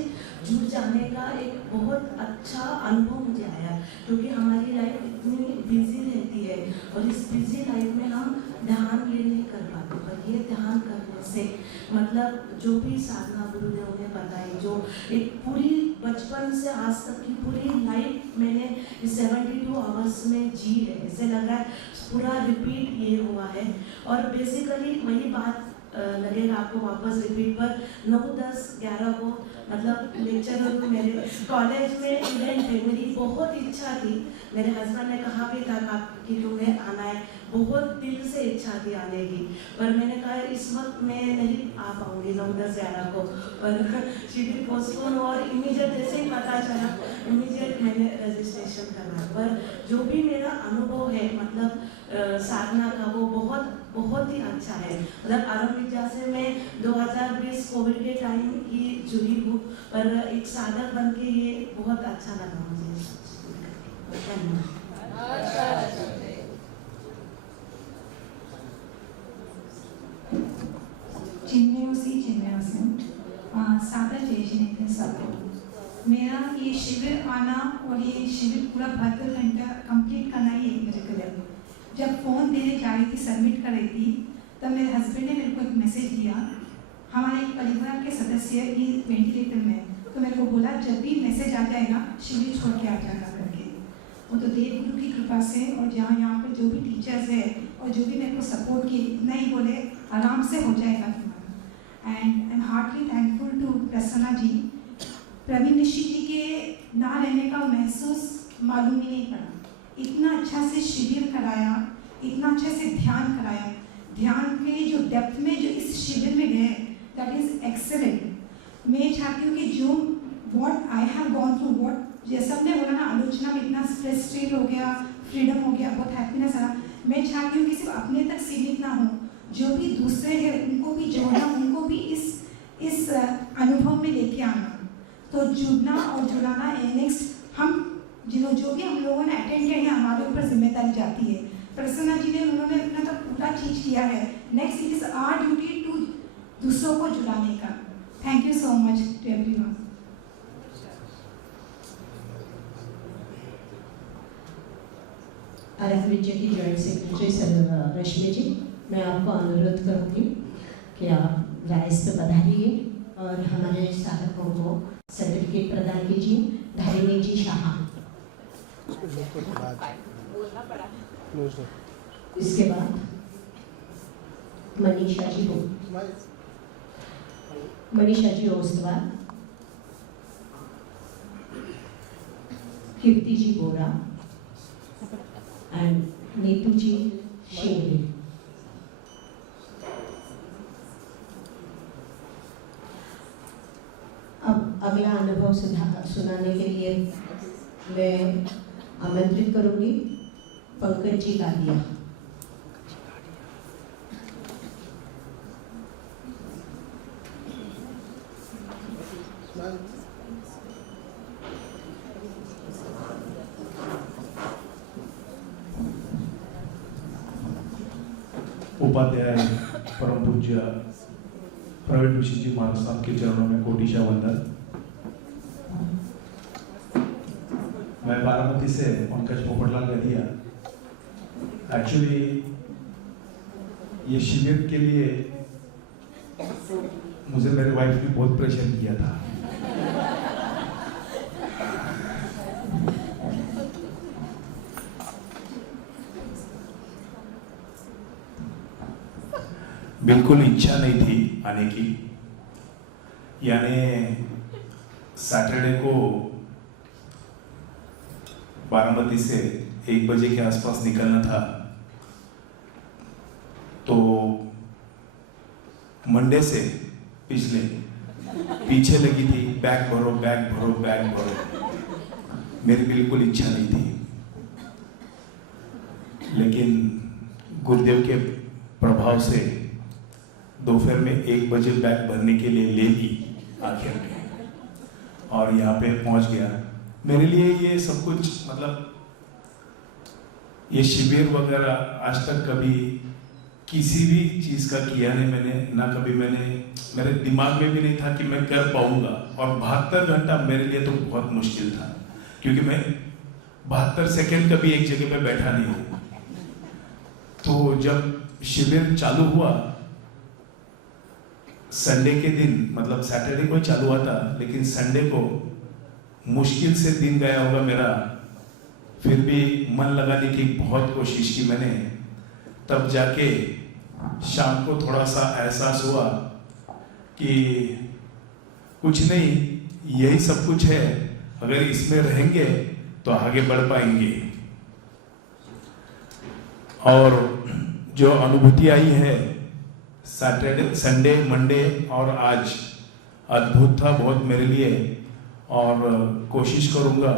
जुड़ जाने का एक बहुत अच्छा अनुभव मुझे आया, क्योंकि हमारी लाइफ इतनी बिजी रहती है और इस बिजी लाइफ में हम ध्यान ये नहीं कर पाते। पर ये ध्यान करने से मतलब जो भी साधना गुरुदेव ने बताई, जो एक पूरी बचपन से आज तक की पूरी लाइफ मैंने 72 आवर्स में जी है, ऐसे लग रहा है पूरा रिपीट ये हुआ है। और बेसिकली वही बात लगेगा आपको वापस रिपीट, पर 9, 10, 11 को मतलब लेक्चर मेरे कॉलेज में इवेंट है, मेरी बहुत इच्छा थी, मेरे हस्बैंड ने कहा भी था कि तुम्हें आना है, बहुत दिल से इच्छा थी आने की, पर मैंने कहा इस वक्त मैं नहीं आ पाऊँगी 9, 10, 11 को, पर शिविर पोस्टपोन और इमीडिएट जैसे ही पता चला इमीडिएट मैंने रजिस्ट्रेशन करना। पर जो भी मेरा अनुभव है मतलब साधना का वो बहुत ही अच्छा है। मतलब आरंभ विद्या से मैं 2020 कोविड के टाइम ही जुड़ी हूँ, पर एक साधक बन के ये बहुत अच्छा लगा मुझे। साधक जय सबको। मेरा ये शिविर आना और ये शिविर पूरा 72 घंटा कंप्लीट करना ही एक मेरे लिए। जब फ़ोन देने जा रही थी, सबमिट कर रही थी, तब मेरे हस्बैंड ने मेरे को एक मैसेज दिया, हमारे एक परिवार के सदस्य ये वेंटिलेटर में, तो मेरे को बोला जब भी मैसेज आ जाएगा शिविर छोड़ के आ जाना करके। वो तो देव गुरु की कृपा से और यहाँ पर जो भी टीचर्स है और जो भी मेरे को सपोर्ट किए, इतना ही बोले आराम से हो जाएगा तुम्हारा। And I am heartily thankful to Prasanna ji. Praveen Rishi ji के ना रहने का महसूस मालूम ही नहीं पड़ा। इतना अच्छा से शिविर कराया, इतना अच्छे से ध्यान कराया, ध्यान के जो डेप्थ में जो इस शिविर में गए, दैट इज एक्सेलेंट। मैं चाहती हूँ कि जो what I have gone through, what जैसा हमने बोला ना, आलोचना में इतना स्ट्रेस स्ट्रेट हो गया, फ्रीडम हो गया, बहुत हैप्पीनेस आ, मैं चाहती हूँ कि सिर्फ अपने तक सीमित ना हो, जो भी दूसरे हैं उनको भी जोड़ना, उनको भी इस अनुभव में लेके आना। तो जुड़ना और जुड़ाना नेक्स्ट हम जो भी हम लोगों ने अटेंड किया है, हमारे ऊपर जिम्मेदारी जाती है। प्रसन्ना जी ने उन्होंने अपना तो पूरा चीज किया है, next it is our duty to दूसरों को जुड़ाने का। Thank you so much to everyone. RF Vijay की जॉइंट सेक्रेटरी रश्मि जी, मैं आपको अनुरोध करूँगी कि आप राइस पे पधारिए और हमारे साधकों को सर्टिफिकेट प्रदान कीजिए। धारिणी जी शाह, इसके बाद मनीषा जी ओस्तवाल, कीर्ति जी बोरा एंड नीतू जी शिंगरी। अब अगला अनुभव सुनाने के लिए मैं आमंत्रित करूंगी पंकज जी गालिया। उपाध्याय परम पूज्य प्रवीण ऋषि जी महाराज साहब के चरणों में कोटिशा वंदन। मैं बारामती से पंकज पोपटलाल गदिया। एक्चुअली ये शिविर के लिए मुझे मेरे वाइफ ने बहुत प्रेशर किया था। बिल्कुल इच्छा नहीं थी आने की, यानी सैटरडे को बारामती से 1 बजे के आसपास निकलना था, तो मंडे से पीछे लगी थी, बैग भरो बैग भरो बैग भरो। मेरी बिल्कुल इच्छा नहीं थी, लेकिन गुरुदेव के प्रभाव से दोपहर में 1 बजे बैग भरने के लिए ले ली आखिर में, और यहाँ पे पहुँच गया। मेरे लिए ये सब कुछ मतलब ये शिविर वगैरह आज तक कभी किसी भी चीज़ का किया नहीं मैंने, ना कभी मेरे दिमाग में भी नहीं था कि मैं कर पाऊंगा। और 72 घंटा मेरे लिए तो बहुत मुश्किल था, क्योंकि मैं 72 सेकेंड कभी एक जगह पे बैठा नहीं हूँ। तो जब शिविर चालू हुआ संडे के दिन, मतलब सैटरडे को चालू हुआ था, लेकिन संडे को मुश्किल से दिन गया होगा मेरा, फिर भी मन लगाने की बहुत कोशिश की मैंने। तब जाके शाम को थोड़ा सा एहसास हुआ कि कुछ नहीं, यही सब कुछ है, अगर इसमें रहेंगे तो आगे बढ़ पाएंगे। और जो अनुभूति आई है सैटरडे, संडे, मंडे और आज, अद्भुत था बहुत मेरे लिए। और कोशिश करूँगा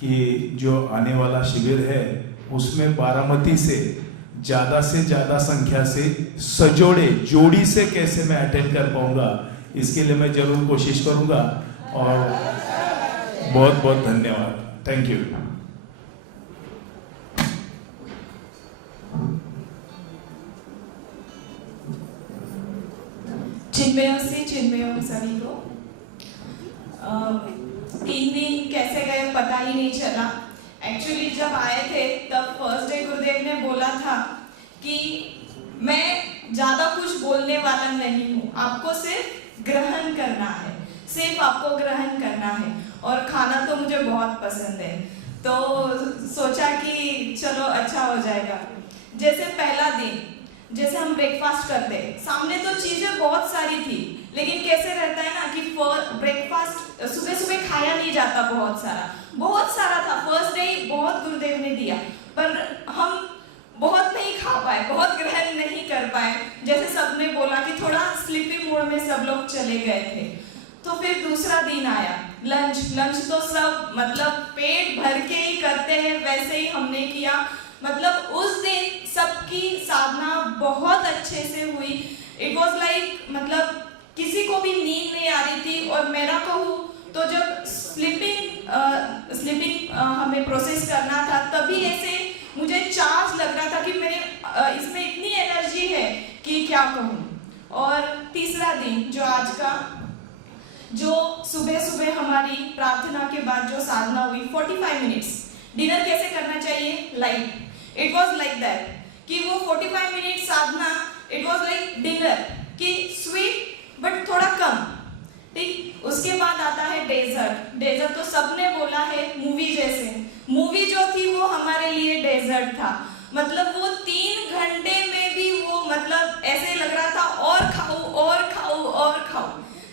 कि जो आने वाला शिविर है उसमें बारामती से ज़्यादा संख्या से सजोड़े जोड़ी से कैसे मैं अटेंड कर पाऊँगा, इसके लिए मैं जरूर कोशिश करूँगा। और बहुत बहुत धन्यवाद, थैंक यू। चिन्मयों से चिन्मयों सभी को। 3 दिन कैसे गए पता ही नहीं चला। एक्चुअली जब आए थे तब फर्स्ट डे गुरुदेव ने बोला था कि मैं ज़्यादा कुछ बोलने वाला नहीं हूँ, आपको सिर्फ ग्रहण करना है, सिर्फ आपको ग्रहण करना है। और खाना तो मुझे बहुत पसंद है, तो सोचा कि चलो अच्छा हो जाएगा। जैसे पहला दिन जैसे हम ब्रेकफास्ट करते, सामने तो चीज़ें बहुत सारी थी, लेकिन कैसे रहता है ना कि ब्रेकफास्ट सुबह सुबह खाया नहीं जाता, बहुत सारा था। फर्स्ट डे बहुत गुरुदेव ने दिया, पर हम बहुत नहीं खा पाए, बहुत ग्रहण नहीं कर पाए। जैसे सबने बोला कि थोड़ा स्लीपी मोड में सब लोग चले गए थे। तो फिर दूसरा दिन आया, लंच तो सब मतलब पेट भर के ही करते हैं, वैसे ही हमने किया। मतलब उस दिन सबकी साधना बहुत अच्छे से हुई। इट वॉज लाइक मतलब किसी को भी नींद नहीं आ रही थी। और मेरा कहूँ तो जब स्लीपिंग हमें प्रोसेस करना था, तभी ऐसे मुझे चार्ज लग रहा था कि मेरे इसमें इतनी एनर्जी है कि क्या कहूँ। और तीसरा दिन जो आज का, जो सुबह सुबह हमारी प्रार्थना के बाद जो साधना हुई 45 मिनट्स, डिनर कैसे करना चाहिए, light, it was like that कि वो 45 minute Sadhana, it was like dinner कि स्वीट बट थोड़ा कम, ठीक। उसके बाद आता है डेजर्ट तो सबने बोला है मूवी जैसे, मूवी जो थी वो हमारे लिए डेजर्ट था। मतलब वो 3 घंटे में भी वो मतलब ऐसे लग रहा था और खाऊं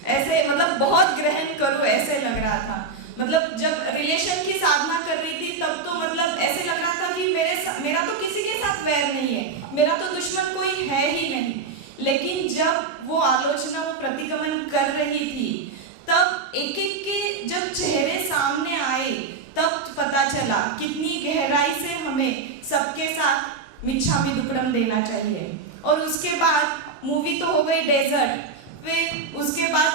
ऐसे, मतलब बहुत ग्रहण करो ऐसे लग रहा था। मतलब जब रिलेशन की साधना कर रही थी तब तो मतलब ऐसे लग रहा था कि मेरा तो किसी के साथ वैर नहीं है, मेरा तो दुश्मन कोई है ही नहीं। लेकिन जब वो आलोचना, वो प्रतिगमन कर रही थी, तब एक एक के जब चेहरे सामने आए तब पता चला कितनी गहराई से हमें सबके साथ मिच्छामी दुक्कडम देना चाहिए। और उसके बाद मूवी तो हो गई डेजर्ट, फिर उसके बाद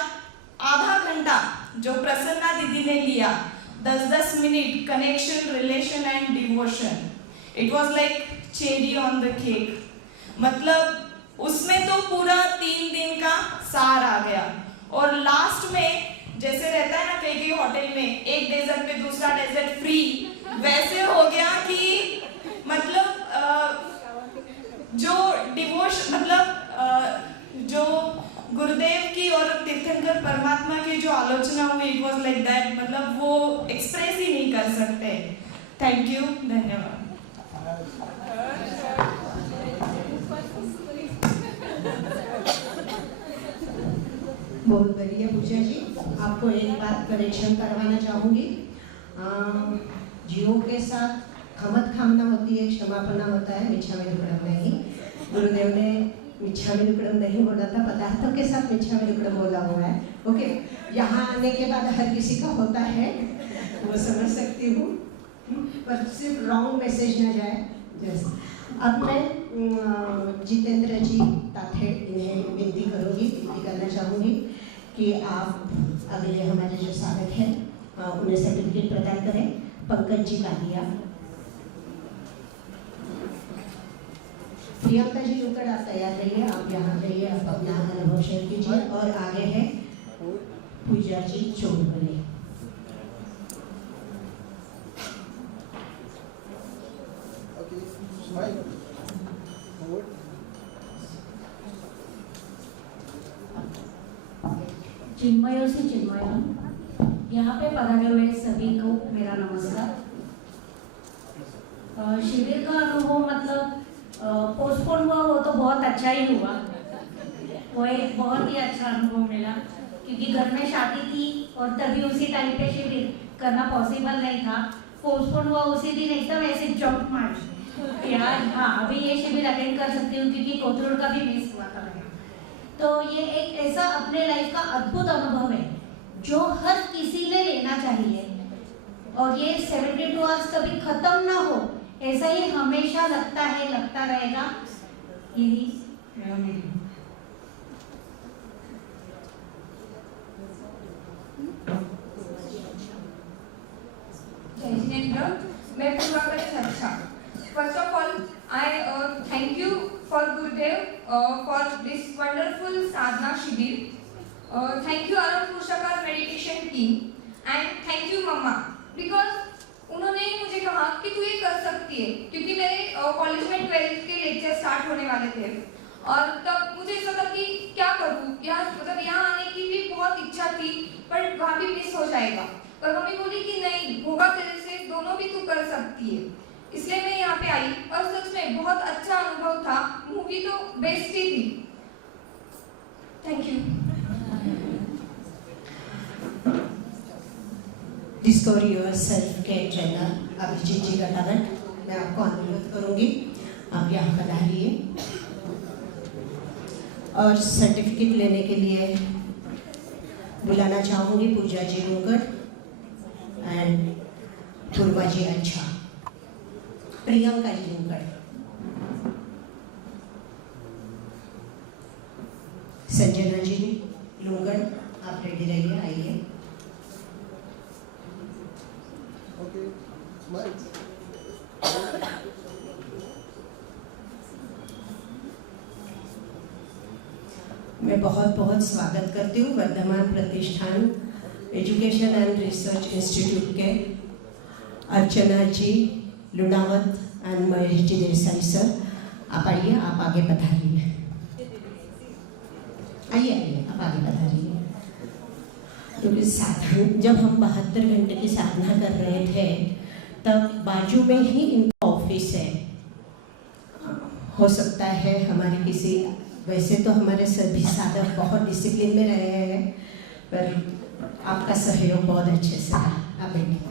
आधा घंटा जो प्रसन्ना दीदी ने लिया, 10-10 minute connection, relation and devotion, it was like cherry on the cake. मतलब उसमें तो पूरा 3 दिन का सार आ गया। और लास्ट में जैसे रहता है ना कई होटल में, एक डेजर्ट पे दूसरा डेजर्ट फ्री, वैसे हो गया कि मतलब जो डिवोशन, मतलब जो गुरुदेव की और तीर्थंकर परमात्मा की जो आलोचना हुई, इट वॉज लाइक दैट, मतलब वो एक्सप्रेस ही नहीं कर सकते। थैंक यू, धन्यवाद। बहुत बढ़िया पूजा जी। आपको एक बात करेक्शन करवाना चाहूँगी, जीवों के साथ खमत खामना होती है, क्षमापना होता है, मिच्छामी दुक्कडम नहीं। गुरुदेव ने मिच्छामी दुक्कडम नहीं बोला था, पदार्थों के साथ मिच्छामी दुक्कडम बोला हुआ है। ओके, यहाँ आने के बाद हर किसी का होता है, वो समझ सकती हूँ, पर सिर्फ रॉन्ग मैसेज न जाए। जैसे अब मैं जितेंद्र जी ताथे इन्हें विनती करना चाहूँगी कि आप अगले हमारे जो साधक हैं उन्हें सर्टिफिकेट प्रदान करें। पंकज जी कालिया, प्रियंका जी रुकड़, आप तैयार रहिए, आप यहाँ रहिए, आप अपना अनुभव शेयर कीजिए। और आगे है पूजा जी चोरबले। चिन्मयों से चिन्मयों, यहाँ पे पधारे हुए सभी को मेरा नमस्कार। शिविर का अनुभव मतलब पोस्टपोन हुआ वो तो बहुत अच्छा ही हुआ, वो एक बहुत ही अच्छा अनुभव मिला, क्योंकि घर में शादी थी और तभी उसी टाइम पे शिविर करना पॉसिबल नहीं था। पोस्टपोन हुआ उसी दिन एकदम ऐसे जंप मार यार, हाँ अभी ये शिविर अटेंड कर सकती हूँ, क्योंकि कोथरूड का भी मिस हुआ था मेरा। तो ये एक ऐसा अपने लाइफ का अद्भुत अनुभव है जो हर किसी ने लेना चाहिए, और ये 72 आवर्स कभी खत्म ना हो, ऐसा ही हमेशा लगता है, लगता रहेगा। यही मैं पूरा करें अच्छा। First of all, I thank you for Gurudev for this wonderful sadhana shibir. Thank you Aram Pushakar meditation team and thank you Mama because उन्होंने मुझे कहा कि तू ये कर सकती है, क्योंकि मेरे कॉलेज में 12th के लेक्चर स्टार्ट होने वाले थे और तब मुझे ऐसा था कि क्या करूँ, यहाँ मतलब यहाँ आने की भी बहुत इच्छा थी पर वहाँ भी मिस हो जाएगा, पर मम्मी बोली कि नहीं होगा तेरे से, दोनों भी तू कर सकती है। इसलिए मैं यहाँ पे आई और सच में बहुत अच्छा अनुभव था, मूवी तो बेस्ट ही थी। Thank you. डिस्कवर योरसेल्फ के ट्रेनर अभिजीत जी घटागट, मैं आपको अनुरोध करूंगी आप यहाँ पधारिए और सर्टिफिकेट लेने के लिए बुलाना चाहूँगी पूजा जी लूंगर एंड पूर्वा जी अच्छा, प्रियंका जी लूंगर, संजना जी लूंगर, आप रेडी रहिए, आइए। मैं बहुत बहुत स्वागत करती हूँ वर्धमान प्रतिष्ठान एजुकेशन एंड रिसर्च इंस्टीट्यूट के अर्चना जी लुणावत एंड महेश जी देसाई सर, आप आइए, आप आगे पधारिए, आइए आप आगे पधारिए। क्योंकि साधन जब हम 72 घंटे की साधना कर रहे थे तब बाजू में ही इनका ऑफिस है, हो सकता है हमारे किसी, वैसे तो हमारे सभी साधक बहुत डिसिप्लिन में रहे हैं पर आपका सहयोग बहुत अच्छे से रहा। आप बैठिए।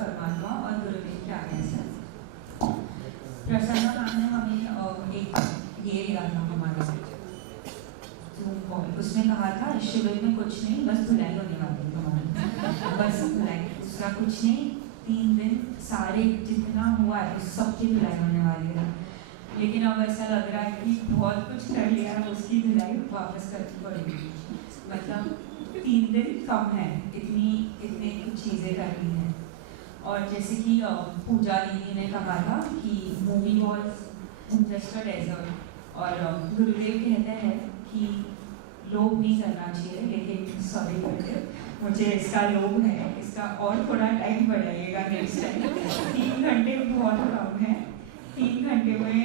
परमात्मा और गुरुदेव के आज्ञा से प्रसन्न मैम ने हमें एक ये दिया था हमारा, उसने कहा था शिविर में कुछ नहीं, बस धुलाई होने वाली है तुम्हारी, बस धुलाई, दूसरा कुछ नहीं, 3 दिन सारे जितना हुआ है उस सबकी धुलाई होने वाली है। लेकिन अब ऐसा लग रहा है कि बहुत कुछ कर लिया है, उसकी धुलाई वापस करनी पड़ेगी, मतलब 3 दिन कम है, इतनी कुछ चीज़ें करनी है। और जैसे कि पूजा दीदी ने कहा था कि movie was just a desert, और गुरुदेव कहते हैं कि लोभ नहीं करना चाहिए, लेकिन सॉरी करके मुझे इसका लोभ है, इसका और थोड़ा टाइम बढ़ाइएगा नेक्स्ट टाइम। 3 घंटे बहुत कम है, 3 घंटे में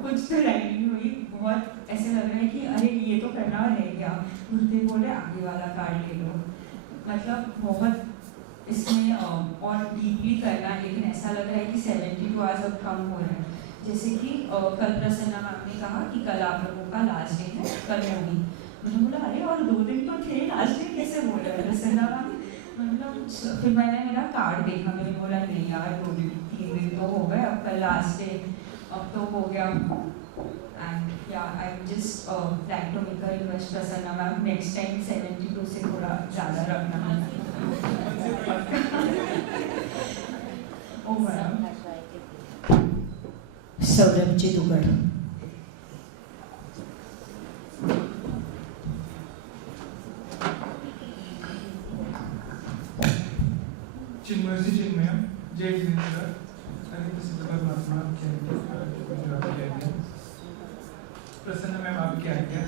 कुछ तो राइड नहीं हुई, बहुत ऐसे लग रहा है कि अरे ये तो करना रह गया, गुरुदेव बोले आगे वाला कार्ड ले लो, मतलब बहुत इसमें और डीपली करना है, लेकिन ऐसा लग रहा है कि 72 आवर्स अब कम हो रहा है। जैसे कि कल प्रसन्ना मैम ने कहा कि कल आप लोगों का लास्ट डे है, कल होगी, मुझे बोला अरे और 2 दिन तो थे, लास्ट डे कैसे बोल रहे हैं प्रसन्ना मैम, मतलब फिर मैंने मेरा कार्ड देखा, मैंने बोला नहीं यार 2 दिन 3 दिन तो हो गए, अब कल लास्ट डे, अब तो हो गया। एंड या I just like to make a request Prasanna ma'am, next time 72 से थोड़ा ज़्यादा रखना है। सौरभ जी दुगड़, चिन्मय जी चिन्मय, जय जिनेन्द्र, परमात्मा प्रसन्न मैम आपकी आज्ञा।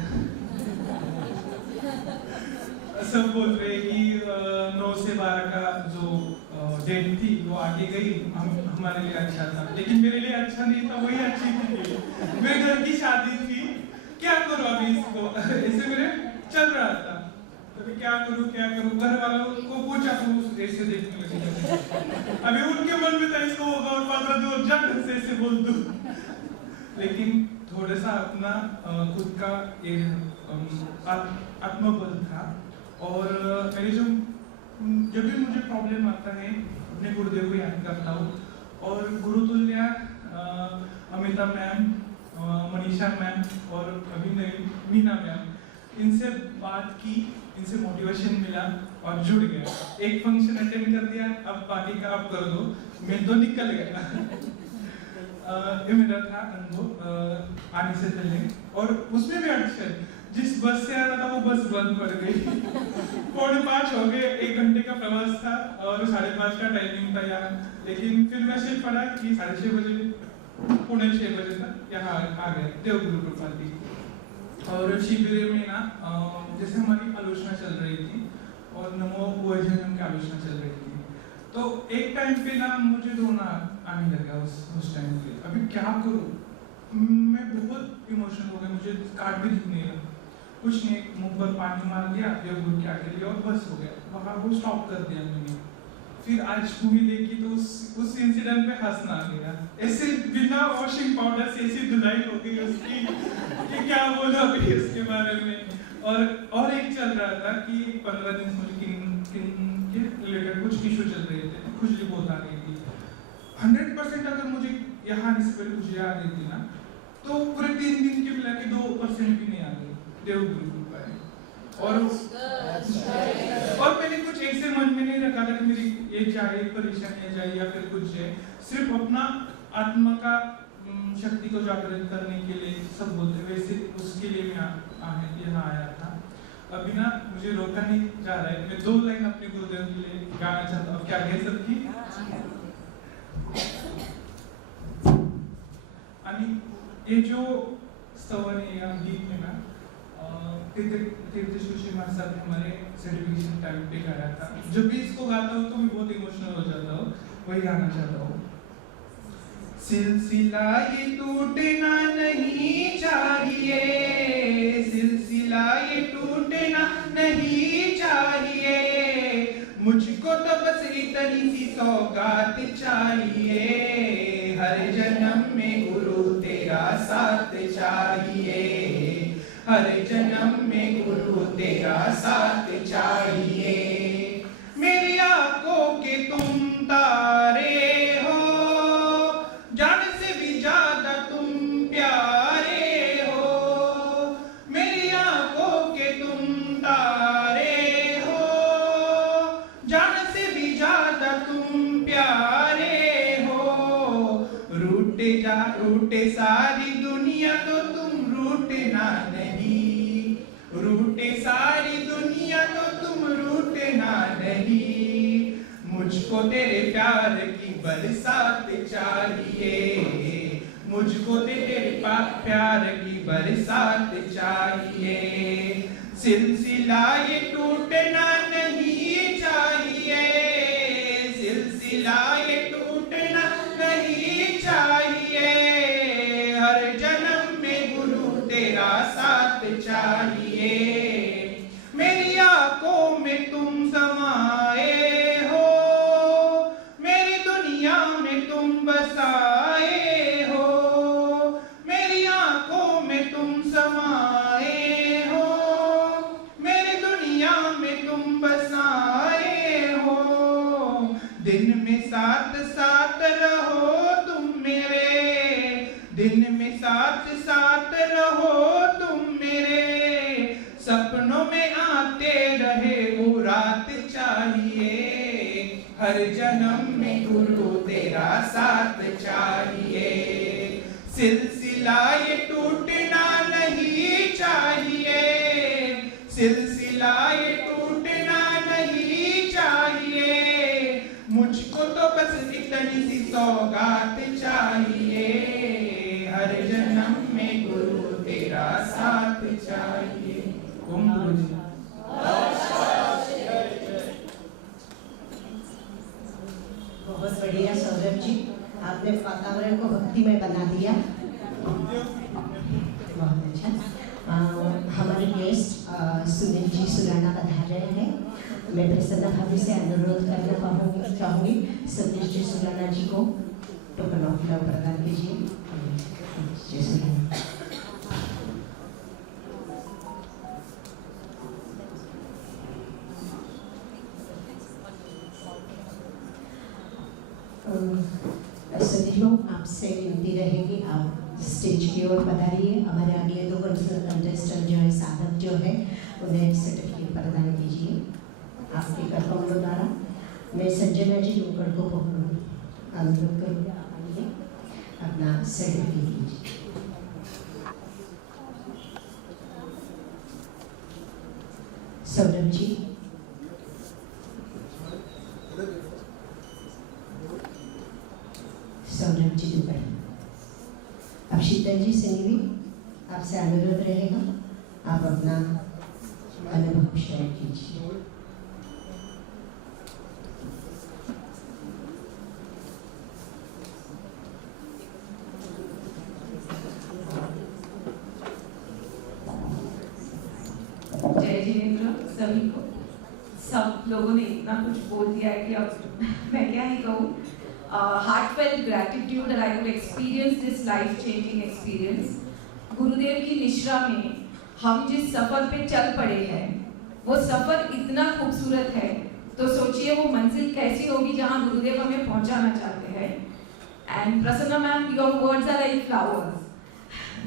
सब बोल रहे कि 9 से 12 का जो डेट थी वो आगे गई, हमारे लिए अच्छा था, लेकिन मेरे लिए अच्छा नहीं था, वही अच्छी थी। मेरे घर की शादी थी, क्या करूँ अभी इसको, ऐसे मेरे चल रहा था, अभी क्या करूँ, घर वालों को पूछा तो ऐसे देखने लगे। अभी उनके मन में था इसको होगा और पात्रा जो जग से ऐसे बोल दूं, लेकिन थोड़ा सा अपना खुद का आत्मबल था। और मेरे जब भी मुझे प्रॉब्लम आता है अपने गुरुदेव को याद करता हूँ, और गुरुतुल्य अमिता मैम, मनीषा मैम और अभी मीना मैम, इनसे बात की, इनसे मोटिवेशन मिला और जुड़ गया। एक फंक्शन अटेंड कर दिया, अब बाकी का आप कर दो, मैं तो निकल गया। ये मेरा था अनुभव आने से पहले। और उसमें भी अच्छा, जिस बस से आ रहा था वो बस बंद पड़ गई। 4:45 हो गए, 1 घंटे का प्रवास था और 5:30 का टाइमिंग था यहाँ, लेकिन फिर मैसेज पड़ा कि 6:30 बजे, 5:45 बजे तक यहाँ आ गए देवगुरु कृपा की। और शिविर में ना जैसे हमारी आलोचना चल रही थी और नमो वैजनम की आलोचना चल रही थी, तो एक टाइम पे ना मुझे रोना आने लगा उस टाइम पे। अभी क्या करूँ, मैं बहुत इमोशनल हो गया, मुझे कार्ड भी दिखने लगा, कुछ नहीं, मुंह पर पानी मार दिया, देवगुरु के आगे लिया और बस हो गया, वहाँ वो स्टॉप कर दिया मैंने। फिर आज मूवी देखी तो उस इंसिडेंट पे हंसना आ गया, ऐसे बिना वॉशिंग पाउडर से ऐसी धुलाई हो गई उसकी कि क्या बोलो अभी उसके बारे में। और एक चल रहा था कि 15 दिन से मुझे किन के रिलेटेड कुछ इशू चल रहे थे, खुजली बहुत आ गई थी। 100% अगर मुझे यहाँ आने से पहले कुछ याद थी ना, तो पूरे 3 दिन के मिला के 2% भी नहीं आ गई, देवगुरु कृपा है। और मैंने कुछ ऐसे मन में नहीं रखा था कि मेरी ये जाए, परेशानी जाए या फिर कुछ है, सिर्फ अपना आत्मा का शक्ति को जागृत करने के लिए सब बोलते, वैसे उसके लिए मैं यहाँ आया था। अभी ना मुझे रोका नहीं जा रहा है, मैं 2 लाइन अपने गुरुदेव के लिए गाना चाहता हूँ, क्या कह सकती? ये जो स्तवन है या गीत में ना तीर्थेश्वर महाराज ने हमारे सर्टिफिकेशन टाइम पे गाया था। जब भी इसको गाता हूँ तो मैं बहुत इमोशनल हो जाता हूँ, वही गाना चाहता हूँ। सिलसिला ये टूटना नहीं चाहिए, सिलसिला ये टूटना नहीं चाहिए, मुझको तो बस इतनी सी सौगात चाहिए, हर जन्म में गुरु तेरा साथ चाहिए, हर जन्म में गुरु तेरा साथ चाहिए। मेरी आंखों के तुम तारे हो, जान से भी ज्यादा तुम प्यारे हो, मेरी आंखों के तुम तारे हो, जान से भी ज्यादा तुम प्यारे हो, रूठे सारी दुनिया तो तुम रूठना नहीं, रूठे सारी दुनिया तो तुम रूठना नहीं, मुझको तेरे प्यार की बरसात चाहिए, मुझको तेरे प्यार की बरसात चाहिए, सिलसिला ये टूटना नहीं चाहिए, सिलसिला ये टूटना नहीं चाहिए, हर जन्म में गुरु तेरा साथ चाहिए, मेरी आंखों में तुम समाए हो, मेरी दुनिया में तुम बसाए हो, मेरी आंखों में तुम समाए हो, मेरी दुनिया में तुम बसाए हो, दिन में साथ साथ रहो तुम मेरे, दिन में साथ साथ रहो तुम मेरे, सपनों में आते रहे वो रात चाहिए, हर जन्म में गुरु तेरा साथ चाहिए, सिलसिला ये टूटना नहीं चाहिए, सिलसिला ये टूटना नहीं चाहिए, मुझको तो बस इतनी सी सौगात चाहिए, हर जन्म में गुरु तेरा साथ चाहिए। ओम गुरु जी। आपने वातावरण को भक्तिमय बना दिया, बहुत अच्छा। हमारे गेस्ट सुनील जी सुलाना पधार रहे हैं। मैं प्रसन्न भाभी से अनुरोध करना चाहूँगी सतीश जी सुलाना जी को टोकन ऑफ लव प्रदान कीजिए। जय सुलाना। सभी लोग आपसे विनती रहेगी, आप स्टेज की ओर पधारिए। हमारे अगले दो कंटेस्टेंट जो है, साधक जो है, उन्हें सर्टिफिकेट प्रदान कीजिए आपके कर कमलों द्वारा। मैं संजना जी लोकड़ को अनुरोध करूँगी, आप आइए अपना सर्टिफिकेट लीजिए। सौरभ जी, सौरभ जी दुबई। अब शीतल जी सिंघवी, आपसे अनुरोध रहेगा, आप अपना अनुभव शेयर कीजिए। जय जिनेंद्र सभी को। सब लोगों ने इतना कुछ बोल दिया है कि अब मैं क्या ही कहूँ। Heartfelt gratitude that I could experience this life-changing experience. गुरुदेव की निश्रा में हम जिस सफर पे चल पड़े हैं, वो सफर इतना खूबसूरत है, तो सोचिए वो मंजिल कैसी होगी जहाँ गुरुदेव हमें पहुँचाना चाहते हैं। And Prasanna ma'am, your words are like flowers.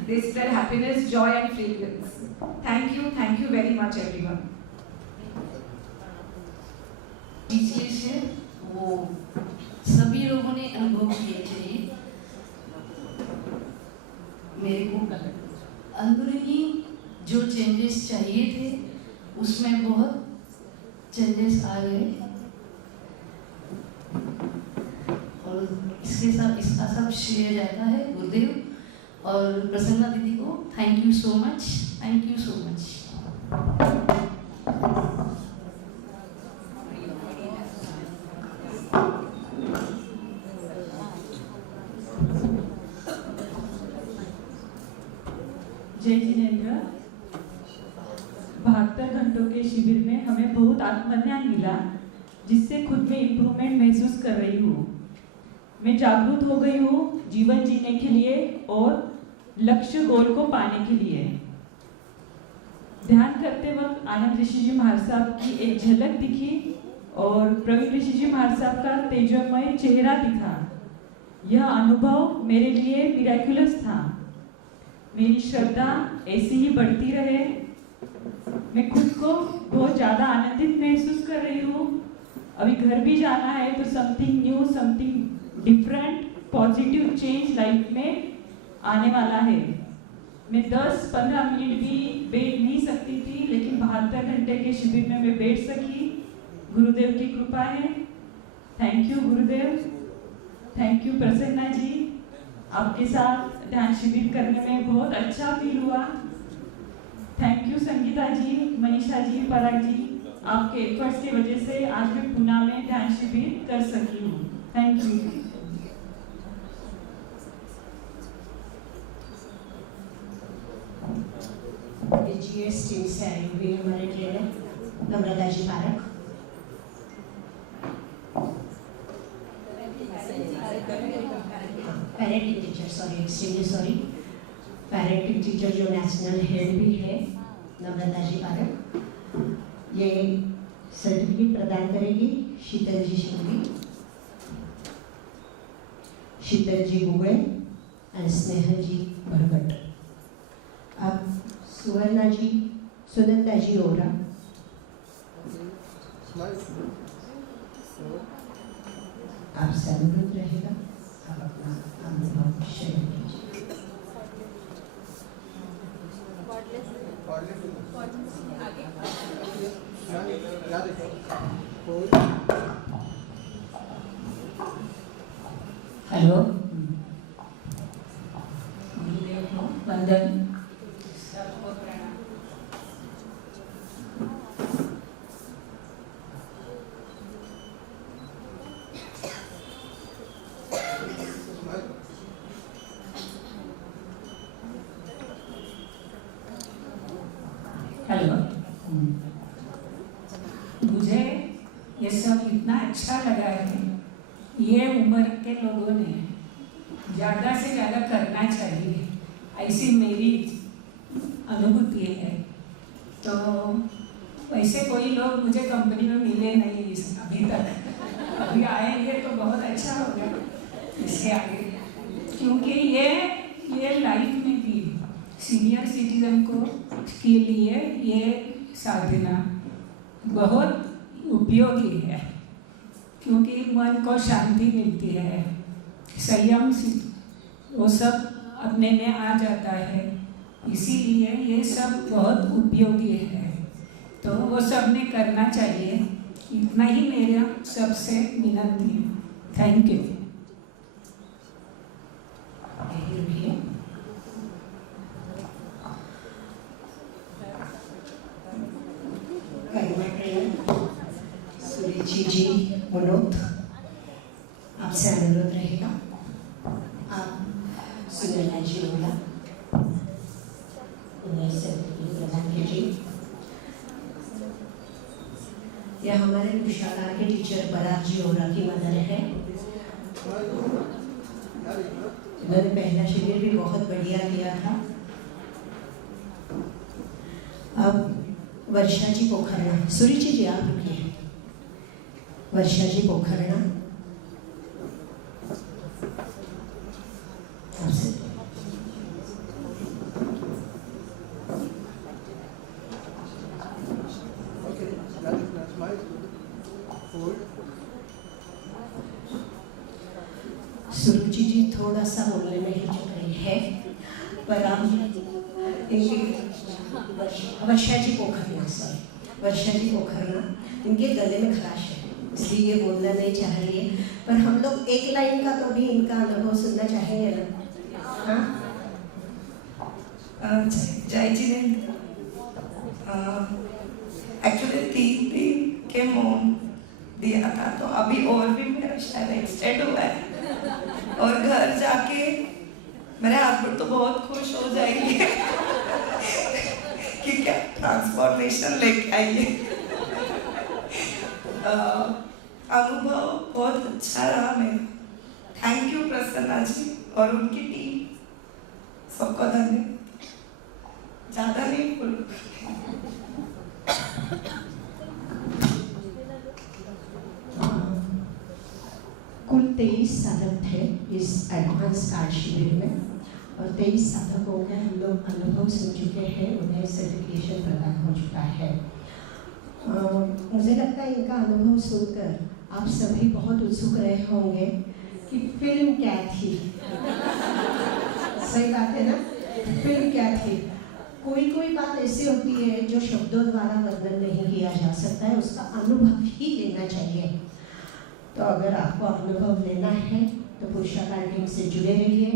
They spread happiness, joy and fragrance. Thank you very much everyone. पिछले से वो सभी लोगों ने अनुभव किए थे। मेरे को अंदरूनी जो चेंजेस चाहिए थे उसमें बहुत चेंजेस आ गए, और इसका सब श्रेय जाता है गुरुदेव और प्रसन्ना दीदी को। Thank you so much, thank you so much. जय जिनेंद्र। 72 घंटों के शिविर में हमें बहुत आत्मज्ञान मिला, जिससे खुद में इम्प्रूवमेंट महसूस कर रही हूँ। मैं जागरूक हो गई हूँ जीवन जीने के लिए और लक्ष्य गोल को पाने के लिए। ध्यान करते वक्त आनंद ऋषि जी महाराज साहब की एक झलक दिखी और प्रवीण ऋषि जी महाराज साहब का तेजोमय चेहरा दिखा। यह अनुभव मेरे लिए मिराक्युलस था। मेरी श्रद्धा ऐसी ही बढ़ती रहे। मैं खुद को बहुत ज़्यादा आनंदित महसूस कर रही हूँ। अभी घर भी जाना है, तो something new, something different, positive change life में आने वाला है। मैं 10-15 मिनट भी बैठ नहीं सकती थी, लेकिन 72 घंटे के शिविर में मैं बैठ सकी। गुरुदेव की कृपा है। Thank you Gurudev, thank you Prasanna जी। आपके साथ ध्यान शिविर करने में बहुत अच्छा फील हुआ। थैंक यू संगीता जी, मनीषा जी, पराग जी। आपके एफर्ट्स की वजह से आज मैं पुणे में ध्यान शिविर कर सकी हूँ। Thank you. जीएस टीम से आई हुई हमारे trainer Namrata ji Parak. Parenting teacher, sorry, extremely sorry, parenting teacher जो नेशनल हेड भी है, नम्रता जी पारक। ये सर्टिफिकेट प्रदान करेगी शीतल जी शिंदे, शीतल जी गुगल और स्नेहल जी भरगट। अब सुवर्णा जी, सुनंदा जी ओरा, आपसे अनुरोध रहेगा, आप अपना अनुभव शेयर कीजिए। हेलो, गुरुदेव को वंदन। सबको प्रणाम। हेलो, मुझे ये सब इतना अच्छा लगा है। ये उम्र के लोगों ने ज़्यादा से ज़्यादा करना चाहिए, ऐसी मेरी अनुभूति है। तो वैसे कोई लोग मुझे कंपनी में मिले नहीं अभी तक, अभी आएंगे तो बहुत अच्छा होगा इसके आगे, क्योंकि ये लाइफ में भी सीनियर सिटीजन को के लिए ये साधना बहुत उपयोगी है, क्योंकि मन को शांति मिलती है, संयम वो सब अपने में आ जाता है, इसीलिए ये सब बहुत उपयोगी है। तो वो सब ने करना चाहिए, इतना ही मेरा सबसे विनती है। Thank you. सुरुचि जी मनोज, आपसे अनुरोध रहेगा, आप सुनीला जी बोला उन्हें प्रदान कीजिए। यह हमारे पुष्पाकार के टीचर बरात जी ओरा की मदर है। इन्होंने पहला शिविर भी बहुत बढ़िया किया था। अब वर्षा जी पोखरना, सुरुचि जी आप रुकिए। वर्षा जी पोखरना, सुरुचि जी थोड़ा सा बोलने में हिचक रही है, पर आप वर्षा जी पोखरना, सॉरी वर्षा जी पोखरना, इनके गले में खराश है, इसलिए ये बोलना नहीं चाह रही है, पर हम लोग एक लाइन का तो भी इनका अनुभव सुनना चाहेंगे ना। हाँ, जय जिनेंद्र। एक्चुअली 3 दिन के मौन दिया था, तो अभी और भी मेरा शायद एक्सटेंड हुआ है, और घर जाके मेरे हस्बैंड तो बहुत खुश हो जाएंगे कि क्या ट्रांसफॉर्मेशन लेके आई है। अनुभव बहुत अच्छा रहा मेरा। थैंक यू प्रसन्ना जी और उनकी टीम, सबको धन्यवाद। ज़्यादा नहीं बोलूँ। कुल 23 साधक थे इस एडवांस कार्ड शिविर में, और 23 साधकों के हम लोग अनुभव सुन चुके हैं, उन्हें सर्टिफिकेशन प्रदान हो चुका है। मुझे लगता है इनका अनुभव सुनकर आप सभी बहुत उत्सुक रहे होंगे कि फिल्म क्या थी। सही बात है ना, फिल्म क्या थी। कोई बात ऐसी होती है जो शब्दों द्वारा वर्णन नहीं किया जा सकता है, उसका अनुभव ही लेना चाहिए। तो अगर आपको अनुभव लेना है तो पुरुषाकार टीम से जुड़े रहिए।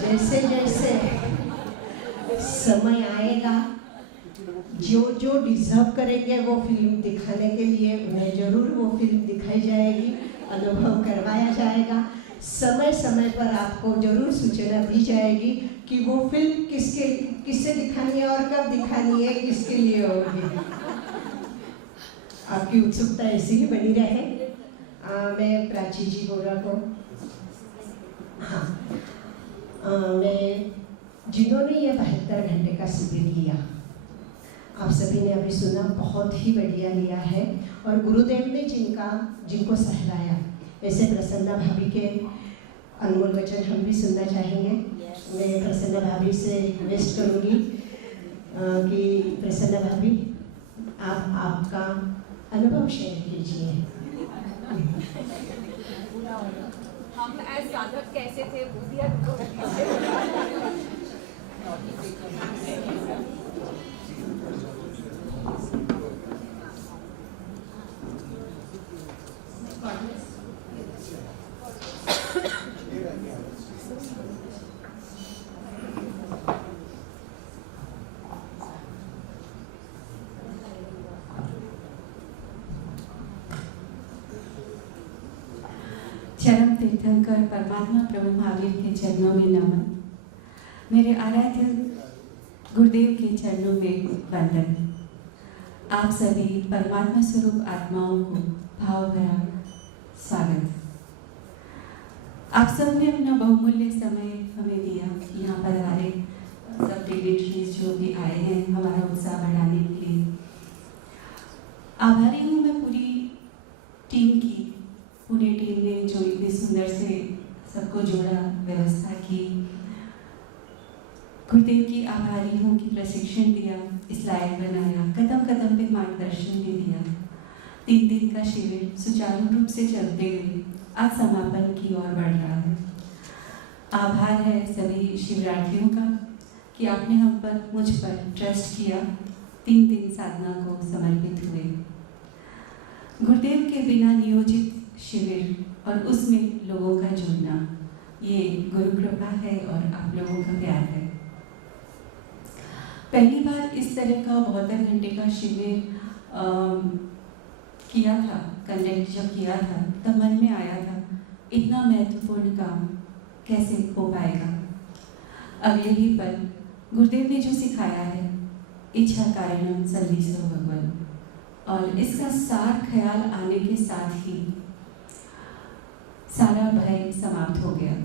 जैसे जैसे समय आएगा, जो डिजर्व करेंगे वो फिल्म दिखाने के लिए उन्हें जरूर वो फिल्म दिखाई जाएगी, अनुभव करवाया जाएगा। समय समय पर आपको जरूर सूचना दी जाएगी कि वो फिल्म किससे दिखानी है और कब दिखानी है, किसके लिए होगी। आपकी उत्सुकता ऐसी ही बनी रहे। मैं प्राची जी बोरा को, मैं जिन्होंने ये 72 घंटे का शिविर किया, आप सभी ने अभी सुना, बहुत ही बढ़िया लिया है। और गुरुदेव ने जिनको सहलाया, ऐसे प्रसन्ना भाभी के अनमोल वचन हम भी सुनना चाहेंगे। मैं प्रसन्ना भाभी से रिक्वेस्ट करूँगी कि प्रसन्ना भाभी आप आपका अनुभव शेयर कीजिए। हम एज साधक कैसे थे वो भी अनुभव कीजिए। चरम तीर्थंकर परमात्मा प्रभु महावीर के चरणों में नमन। मेरे आराध्य गुरुदेव के चरणों में वंदन। आप सभी परमात्मा स्वरूप आत्माओं को भाव भरा स्वागत। आप सब ने अपना बहुमूल्य समय हमें दिया, यहाँ पर हमारे सब डिग्नेटरीज जो भी आए हैं हमारा उत्साह बढ़ाने के लिए। आभारी हूँ मैं पूरी टीम की, पूरी टीम ने जो इतनी सुंदर से सबको जोड़ा, व्यवस्था की। गुरुदेव की आभारी हूँ कि प्रशिक्षण दिया, इस लायक बनाया, कदम कदम पे मार्गदर्शन भी दिया। 3 दिन का शिविर सुचारू रूप से चलते हुए आज समापन की ओर बढ़ रहा है। आभार है सभी शिवरात्रियों का कि आपने हम पर, मुझ पर ट्रस्ट किया, 3 दिन साधना को समर्पित हुए। गुरुदेव के बिना नियोजित शिविर और उसमें लोगों का जुड़ना, ये गुरु कृपा है और आप लोगों का प्यार है। पहली बार इस तरह का 72 घंटे का शिविर किया था, कंडक्ट जब किया था तब मन में आया था इतना महत्वपूर्ण काम कैसे हो पाएगा। अगले ही पल गुरुदेव ने जो सिखाया है, इच्छा कारणम सर्वीसो भगवान, और इसका सार ख्याल आने के साथ ही सारा भय समाप्त हो गया।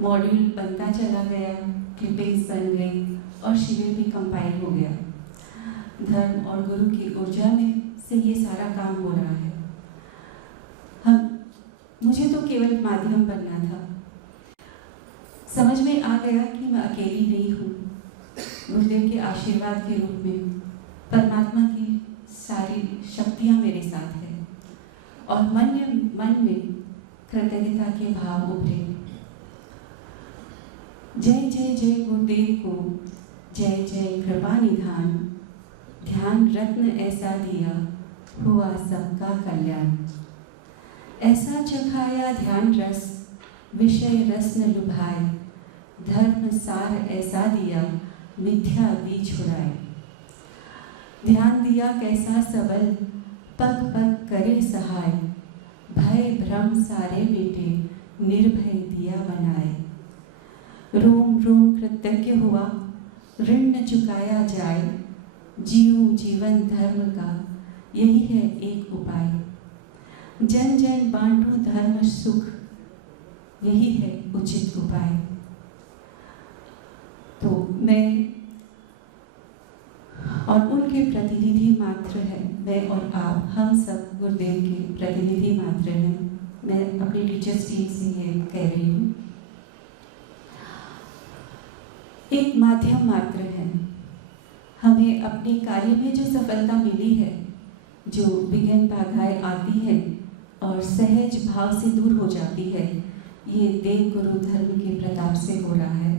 मॉड्यूल बनता चला गया, क्लिपिंग्स बन गई और शिविर भी कंपाइल हो गया। धर्म और गुरु की ऊर्जा में से ये सारा काम हो रहा है। मुझे तो केवल माध्यम बनना था। समझ में आ गया कि मैं अकेली नहीं हूँ। गुरुदेव के आशीर्वाद के रूप में परमात्मा की सारी शक्तियाँ मेरे साथ हैं और मन में कृतज्ञता के भाव उभरे। जय जय जय गुरुदेव को, जय जय कृपा निधान, ध्यान रत्न ऐसा दिया, हुआ सबका कल्याण। ऐसा चखाया ध्यान रस, विषय रस न लुभाए, धर्म सार ऐसा दिया, मिथ्या बीज छुड़ाए। ध्यान दिया कैसा सबल, पग पग करे सहाय, भय भ्रम सारे मिटे, निर्भय दिया बनाए। रोम रोम कृतज्ञ हुआ, ऋण न चुकाया जाए, जीऊं जीवन धर्म का, यही है एक उपाय। जन जन बांटू धर्म सुख, यही है उचित उपाय। तो मैं और उनके प्रतिनिधि मात्र है, मैं और आप, हम सब गुरुदेव के प्रतिनिधि मात्र हैं। मैं अपनी टीचर्स टीम से ये कह रही हूँ, एक माध्यम मात्र है। हमें अपने कार्य में जो सफलता मिली है, जो विघ्न बाधाएं आती है और सहज भाव से दूर हो जाती है, ये देव गुरु धर्म के प्रताप से हो रहा है।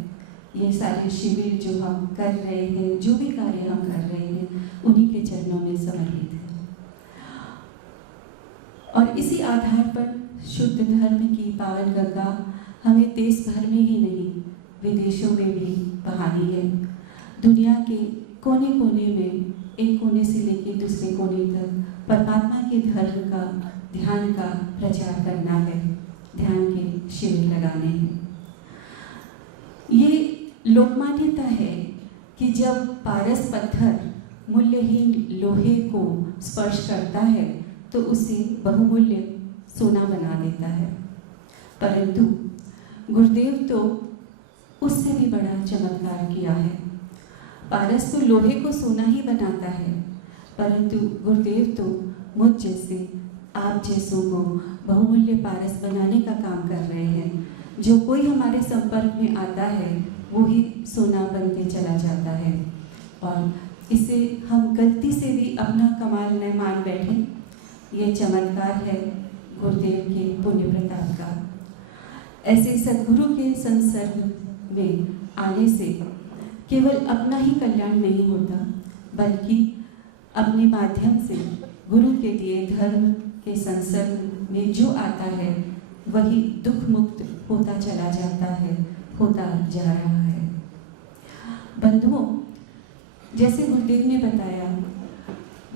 ये सारे शिविर जो हम कर रहे हैं, जो भी कार्य हम कर रहे हैं, उन्हीं के चरणों में समर्पित है। और इसी आधार पर शुद्ध धर्म की पावन गंगा हमें देश भर में ही नहीं, विदेशों में भी बहानी है। दुनिया के कोने कोने में, एक कोने से लेकर दूसरे कोने तक परमात्मा के धर्म का, ध्यान का प्रचार करना है, ध्यान के शिविर लगाने हैं। ये लोकमान्यता है कि जब पारस पत्थर मूल्यहीन लोहे को स्पर्श करता है तो उसे बहुमूल्य सोना बना देता है। परंतु गुरुदेव तो उससे भी बड़ा चमत्कार किया है। पारस तो लोहे को सोना ही बनाता है, परंतु गुरुदेव तो मुझ जैसे, आप जैसों को बहुमूल्य पारस बनाने का काम कर रहे हैं। जो कोई हमारे संपर्क में आता है वो ही सोना बनते चला जाता है, और इसे हम गलती से भी अपना कमाल न मान बैठे। ये चमत्कार है गुरुदेव के पुण्य प्रताप का। ऐसे सद्गुरु के संसर्ग में आने से केवल अपना ही कल्याण नहीं होता, बल्कि अपने माध्यम से गुरु के दिए धर्म के संसर्ग में जो आता है वही दुख मुक्त होता चला जाता है, होता जा रहा है। बंधुओं, जैसे गुरुदेव ने बताया,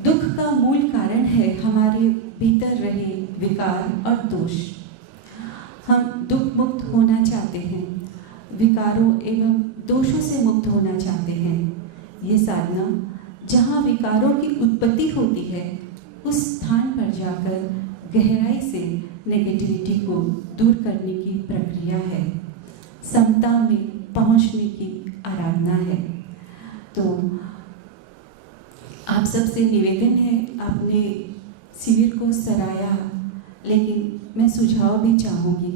दुख का मूल कारण है हमारे भीतर रहे विकार और दोष। हम दुख मुक्त होना चाहते हैं, विकारों एवं दोषों से मुक्त होना चाहते हैं। ये साधना जहाँ विकारों की उत्पत्ति होती है उस स्थान पर जाकर गहराई से नेगेटिविटी को दूर करने की प्रक्रिया है, समता में पहुंचने की आराधना है। तो आप सबसे निवेदन है, आपने शिविर को सराहा, लेकिन मैं सुझाव भी चाहूँगी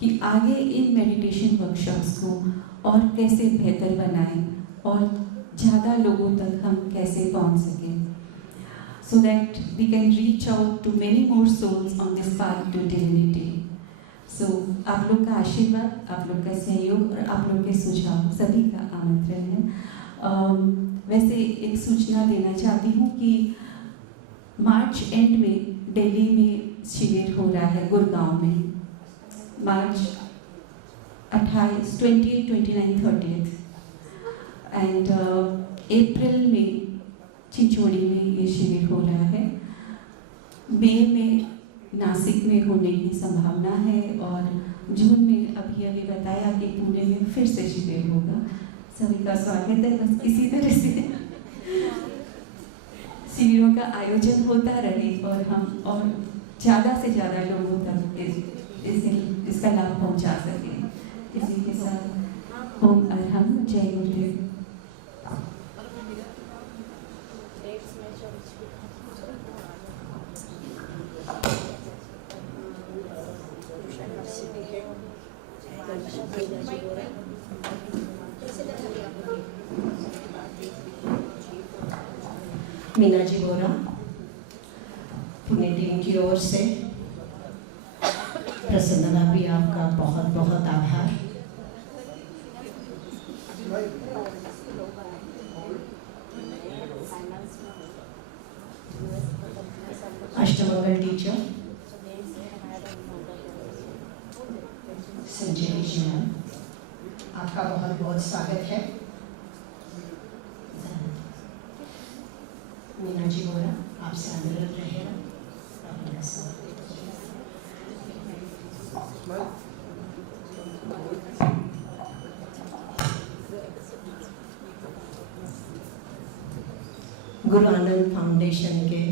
कि आगे इन मेडिटेशन वर्कशॉप्स को और कैसे बेहतर बनाएं और ज़्यादा लोगों तक हम कैसे पहुंच सकें, so that we can reach out to many more souls on this path to divinity. So आप लोग का आशीर्वाद, आप लोग का सहयोग और आप लोग के सुझाव सभी का आमंत्रण है। वैसे एक सूचना देना चाहती हूँ कि मार्च एंड में दिल्ली में शिविर हो रहा है गुड़गांव में, मार्च 28, 28, 29, 30 एंड अप्रैल में चिंचोड़ी में ये शिविर हो रहा है। मई में नासिक में होने की संभावना है और जून में अभी बताया कि पुणे में फिर से शिविर होगा। सभी का स्वागत है। बस इसी तरह से शिविरों का आयोजन होता रहे और हम और ज़्यादा से ज़्यादा लोगों तक इसका लाभ पहुंचा सकें। इसी के साथ ओम अरहम, जय गुरुदेव। मीना जी बोरा, पुणे टीम की ओर से प्रसन्नता भी आपका बहुत बहुत आभार। अष्टमंगल टीचर संजय जी मैम, आपका बहुत बहुत स्वागत है। मीना जी बोरा, आपसे अनुरोध रहेगा। गुरु आनंद फाउंडेशन के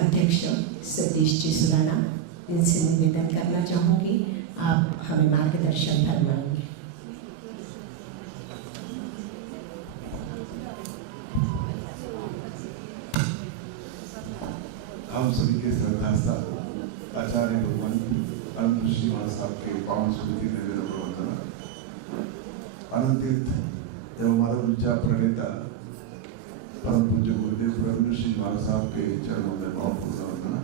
अध्यक्ष सतीश जी सुराना, इनसे निवेदन करना चाहूँगी, आप हमें मार्गदर्शन फरमाएंगे। हम सभी के श्रद्धास्था आचार्य भगवान अनंत ऋषि महाराज साहब के पावन स्मृति में मेरा प्रवंदना। अनंत तीर्थ एवं हमारा ऊर्जा प्रणेता परम पूज्य गुरुदेव ब्रह्म ऋषि महाराज साहब के चरणों में भावपूर्ण वंदना।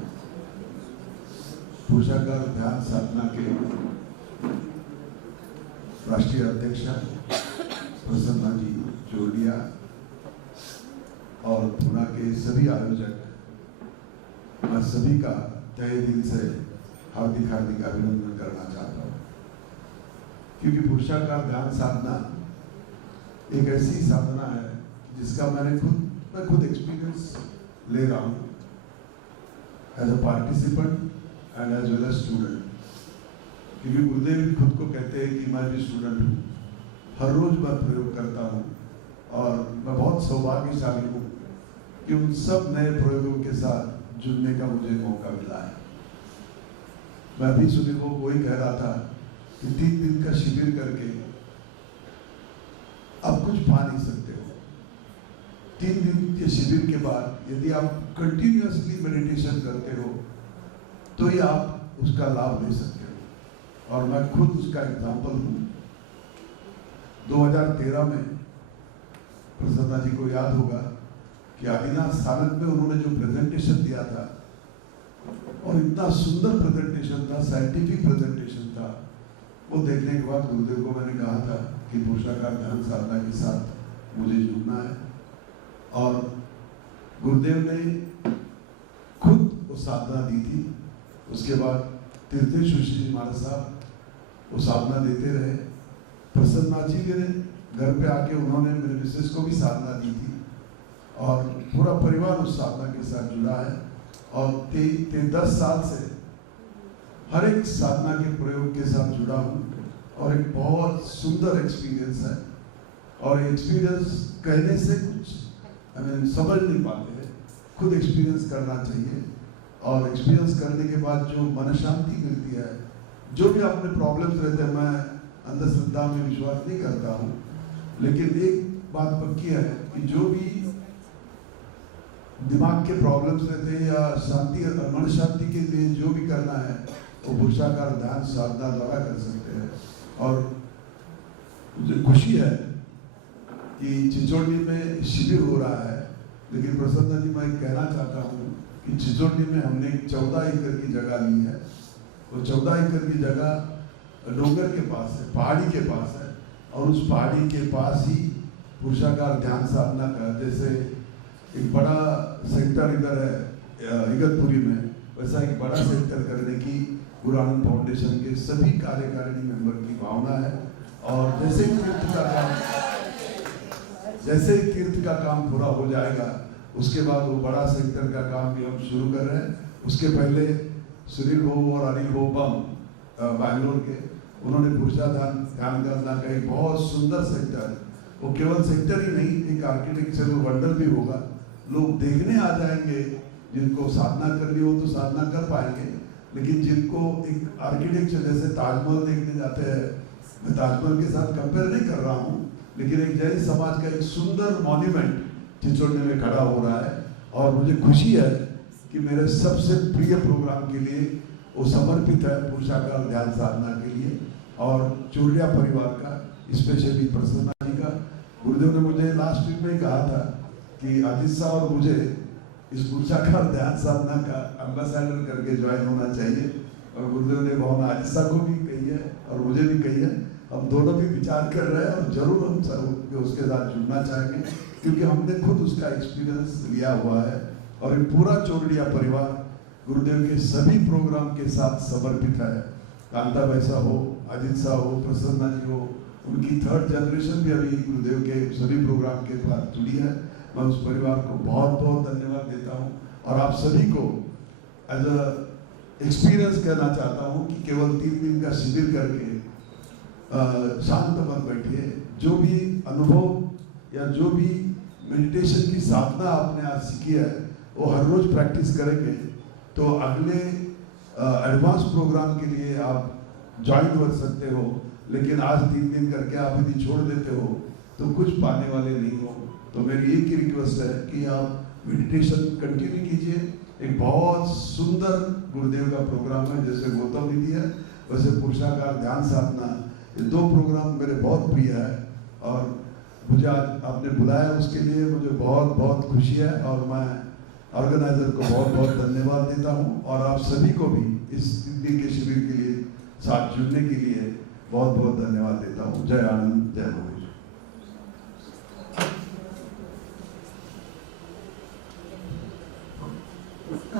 पुरुषाकार ध्यान साधना के राष्ट्रीय अध्यक्ष प्रसन्ना जी जोड़िया और पुणे के सभी आयोजक, मैं सभी का तहे दिल से हार्दिक हार्दिक अभिनंदन करना चाहता हूँ, क्योंकि पुरुषाकार ध्यान साधना एक ऐसी साधना है जिसका मैं खुद एक्सपीरियंस ले रहा हूँ as a participant and as well as student. क्योंकि गुरुदेव खुद को कहते हैं कि मैं भी स्टूडेंट हूँ, हर रोज मैं प्रयोग करता हूँ और मैं बहुत सौभाग्यशाली हूँ कि उन सब नए प्रयोगों के साथ जुड़ने का मुझे मौका मिला है। मैं भी सुनील को वही कह रहा था कि 3 दिन का शिविर करके आप कुछ पा नहीं सकते हो। 3 दिन के शिविर के बाद यदि आप कंटिन्यूअसली मेडिटेशन करते हो तो ही आप उसका लाभ ले सकते हो, और मैं खुद उसका एग्जाम्पल हूँ। 2013 में प्रसन्ना जी को याद होगा कि आदिनाथ सानंद में उन्होंने जो प्रेजेंटेशन दिया था, और इतना सुंदर प्रेजेंटेशन था, साइंटिफिक प्रेजेंटेशन था, वो देखने के बाद गुरुदेव को मैंने कहा था कि पुरुषाकार ध्यान साधना के साथ मुझे जुड़ना है। और गुरुदेव ने खुद वो साधना दी थी। उसके बाद तीर्थेश्वर श्री महाराज साहब वो साधना देते रहे। प्रसन्ना जी के घर पे आके उन्होंने मेरे मिसेस को भी साधना दी थी, और पूरा परिवार उस साधना के साथ जुड़ा है। और 10 साल से हर एक साधना के प्रयोग के साथ जुड़ा हूँ, और एक बहुत सुंदर एक्सपीरियंस है। और एक्सपीरियंस कहने से कुछ समझ नहीं पाते हैं, खुद एक्सपीरियंस करना चाहिए। और एक्सपीरियंस करने के बाद जो मन शांति मिलती है, जो भी अपने प्रॉब्लम्स रहते हैं, मैं अंधश्रद्धा में विश्वास नहीं करता हूँ, लेकिन एक बात पक्की है कि जो भी दिमाग के प्रॉब्लम्स रहते हैं या शांति मन शांति के लिए जो भी करना है वो पुरुषाकार ध्यान साधना द्वारा कर सकते हैं। और मुझे खुशी है कि चिचोड़ी में शिविर हो रहा है, लेकिन प्रसन्न जी मैं कहना चाहता हूँ कि चिचोड़ी में हमने 14 एकड़ की जगह ली है। वो 14 एकड़ की जगह डोंगर के पास है, पहाड़ी के पास है, और उस पहाड़ी के पास ही पुरुषाकार ध्यान साधना का, जैसे एक बड़ा सेंटर इधर है इगतपुरी में, वैसा एक बड़ा सेंटर करने की गुरु आनंद फाउंडेशन के सभी कार्यकारिणी मेंबर की भावना है। और जैसे तीर्थ का काम पूरा हो जाएगा, उसके बाद वो बड़ा सेंटर का काम भी हम शुरू कर रहे हैं। उसके पहले सुनील भाऊ और अनिल भाऊ बम बैंगलोर के, उन्होंने पुरुषाधान ध्यान करना का एक बहुत सुंदर सेंटर, वो केवल सेंटर ही नहीं, एक आर्किटेक्चरल वंडर भी होगा। लोग देखने आ जाएंगे, जिनको साधना करनी हो तो साधना कर पाएंगे, लेकिन जिनको एक आर्किटेक्चर जैसे ताजमहल देखने जाते हैं, मैं ताजमहल के साथ कंपेयर नहीं कर रहा हूँ, लेकिन एक जैन समाज का एक सुंदर मॉन्यूमेंट चिचोड़ी में खड़ा हो रहा है। और मुझे खुशी है कि मेरे सबसे प्रिय प्रोग्राम के लिए वो समर्पित है पुरुषाकार ध्यान साधना के लिए। और चोरडिया परिवार का, स्पेशली प्रसन्ना जी का, गुरुदेव ने मुझे लास्ट वीक में कहा था कि आदित्य और मुझे इस पुरुषाकार ध्यान साधना का एम्बेसडर करके ज्वाइन होना चाहिए। और गुरुदेव ने भावना आदित्य को भी कही है और मुझे भी कही है। हम दोनों भी विचार कर रहे हैं और जरूर हम सब उसके साथ जुड़ना चाहेंगे, क्योंकि हमने खुद उसका एक्सपीरियंस लिया हुआ है। और ये पूरा चोरडिया परिवार गुरुदेव के सभी प्रोग्राम के साथ समर्पित है। कांता वैसा हो, अजित शाह हो, प्रसन्ना जी हो, उनकी 3rd जनरेशन भी अभी गुरुदेव के सभी प्रोग्राम के साथ जुड़ी है। मैं उस परिवार को बहुत बहुत धन्यवाद देता हूँ। और आप सभी को एज अ एक्सपीरियंस कहना चाहता हूँ कि केवल 3 दिन का शिविर करके शांत मन बैठिए। जो भी अनुभव या जो भी मेडिटेशन की साधना आपने आज सीखी है, वो हर रोज प्रैक्टिस करेंगे तो अगले एडवांस प्रोग्राम के लिए आप ज्वाइन कर सकते हो। लेकिन आज 3 दिन करके आप यदि छोड़ देते हो तो कुछ पाने वाले नहीं हो। तो मेरी एक ही रिक्वेस्ट है कि आप मेडिटेशन कंटिन्यू कीजिए। एक बहुत सुंदर गुरुदेव का प्रोग्राम है, जैसे गौतम निधि है वैसे पुरुषाकार ध्यान साधना, ये 2 प्रोग्राम मेरे बहुत प्रिय है। और मुझे आज आपने बुलाया उसके लिए मुझे बहुत बहुत खुशी है। और मैं ऑर्गेनाइजर को बहुत बहुत धन्यवाद देता हूँ। और आप सभी को भी इस दिन के शिविर के लिए साथ जुड़ने के लिए बहुत बहुत धन्यवाद देता हूँ। जय आनंद, जय भगवान।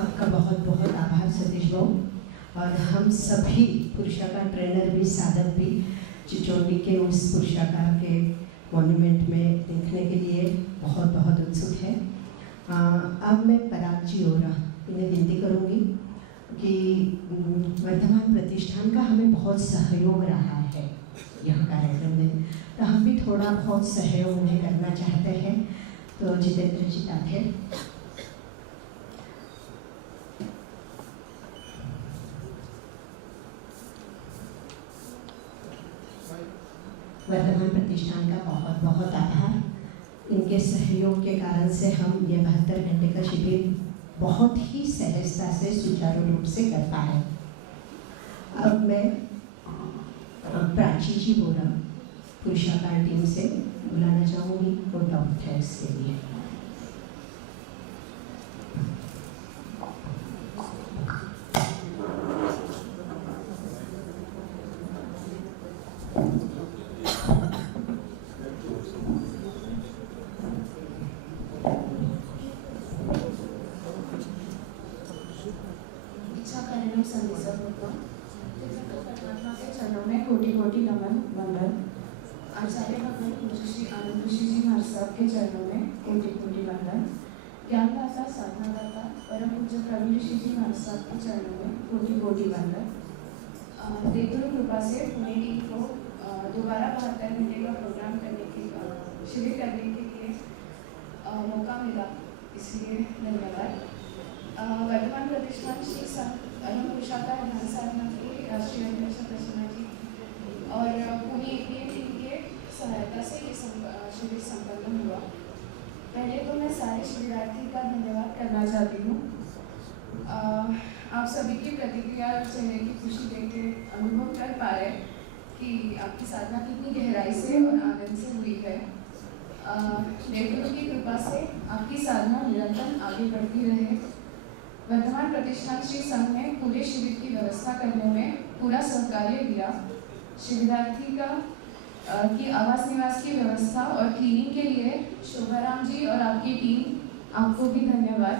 आपका बहुत बहुत आभार सतीश भाऊ। और हम सभी पुरुषाकार ट्रेनर भी, साधक भी चिचोड़ी के उस पुरुषाकार के मॉन्यूमेंट में देखने के लिए बहुत बहुत उत्सुक है। अब मैं पराग जी और इन्हें विनती करूँगी कि वर्धमान प्रतिष्ठान का हमें बहुत सहयोग रहा है यह कार्यक्रम में, तो हम भी थोड़ा बहुत सहयोग उन्हें करना चाहते हैं। तो जितेंद्र जी ताठेर। वर्धमान प्रतिष्ठान का बहुत बहुत आभार। इनके सहयोग के कारण से हम ये 72 घंटे का शिविर बहुत ही सहजता से सुचारू रूप से कर पाए। अब मैं प्राची जी बोरा पुरुषाकार टीम से बुलाना चाहूँगी और डॉक्टर्स के लिए। चरणों में कोटि कोटि नमन वंदन। आचार्य भगवान पूज्य श्री आनंद ऋषि जी महाराज साहब के चरणों में कोटि कोटि वंदन। ज्ञानदाता साधनादाता परम पूज्य प्रवीण ऋषि जी महाराज साहब के चरणों में कोटि कोटि वंदन। देवगुरु कृपा से पुणे टीम को दोबारा 72 घंटे का प्रोग्राम करने के शिविर करने के लिए मौका मिला, इसलिए धन्यवाद। वर्तमान प्रतिष्ठान श्री संत अरुण पुरुषाकार ध्यान साधना के राष्ट्रीय अध्यक्ष प्रसन्ना जी और पुणे APM टीम के सहायता से ये शिविर संपन्न हुआ। पहले तो मैं सारे शिविरार्थी का धन्यवाद करना चाहती हूँ। आप सभी की प्रतिक्रिया और चेहरे की खुशी देख के अनुभव कर पा रहे कि आपकी साधना कितनी गहराई से और आनंद से हुई है। देवगुरु की कृपा से आपकी साधना निरंतर आगे बढ़ती रहे। वर्तमान प्रतिष्ठान श्री संघ ने पूरे शिविर की व्यवस्था करने में पूरा सहकार्य दिया। शिविरार्थी की आवास निवास की व्यवस्था और क्लीनिंग के लिए शोभाराम जी और आपकी टीम, आपको भी धन्यवाद।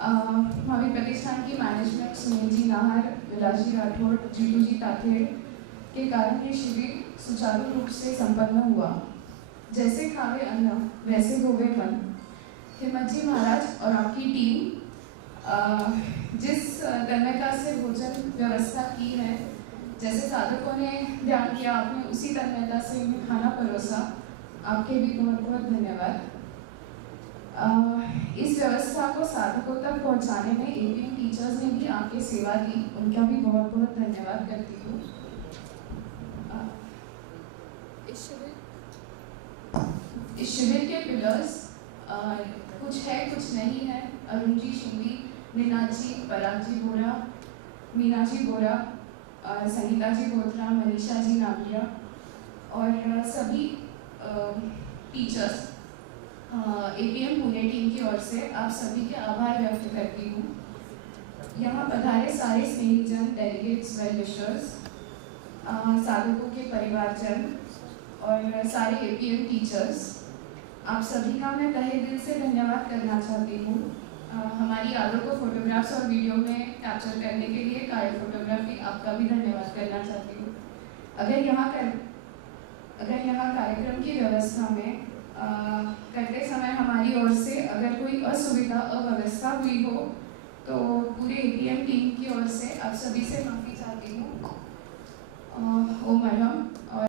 हमारी प्रतिष्ठान की मैनेजमेंट सुनील जी नाहर, विलास जी राठौड़, जीतू जी ताथेड़ के कारण ये शिविर सुचारू रूप से संपन्न हुआ। जैसे खावे अन्न वैसे होवे मन। हिम्मत जी महाराज और आपकी टीम जिस तन्मयता से भोजन व्यवस्था की है, जैसे साधकों ने ध्यान किया, आपने उसी तन्मयता से उन्हें खाना परोसा, आपके भी बहुत बहुत धन्यवाद। इस व्यवस्था को साधकों तक पहुंचाने में APM टीचर्स ने भी आपकी सेवा दी, उनका भी बहुत बहुत धन्यवाद करती हूँ। इस शिविर के पिलर्स कुछ है कुछ नहीं है। अरुण जी शिंदी, मीना जी, पराग जी बोरा, मीना जी बोरा, संगीता जी बोत्रा, मनीषा जी नागिया और सभी टीचर्स APM पुणे टीम की ओर से आप सभी के आभार व्यक्त करती हूँ। यहाँ पधारे सारे स्नेहीजन, डेलीगेट्स, वेल विशर्स, साधकों के परिवारजन और सारे APM टीचर्स, आप सभी का मैं तहे दिल से धन्यवाद करना चाहती हूँ। हमारी यादों को फोटोग्राफ्स और वीडियो में कैप्चर करने के लिए कार्य फोटोग्राफी आपका भी धन्यवाद करना चाहती हूँ। अगर यहाँ कार्यक्रम की व्यवस्था में करते समय हमारी ओर से अगर कोई असुविधा अव्यवस्था हुई हो तो पूरे APM टीम की ओर से आप सभी से माफ़ी चाहती हूँ। ओम अरहम। और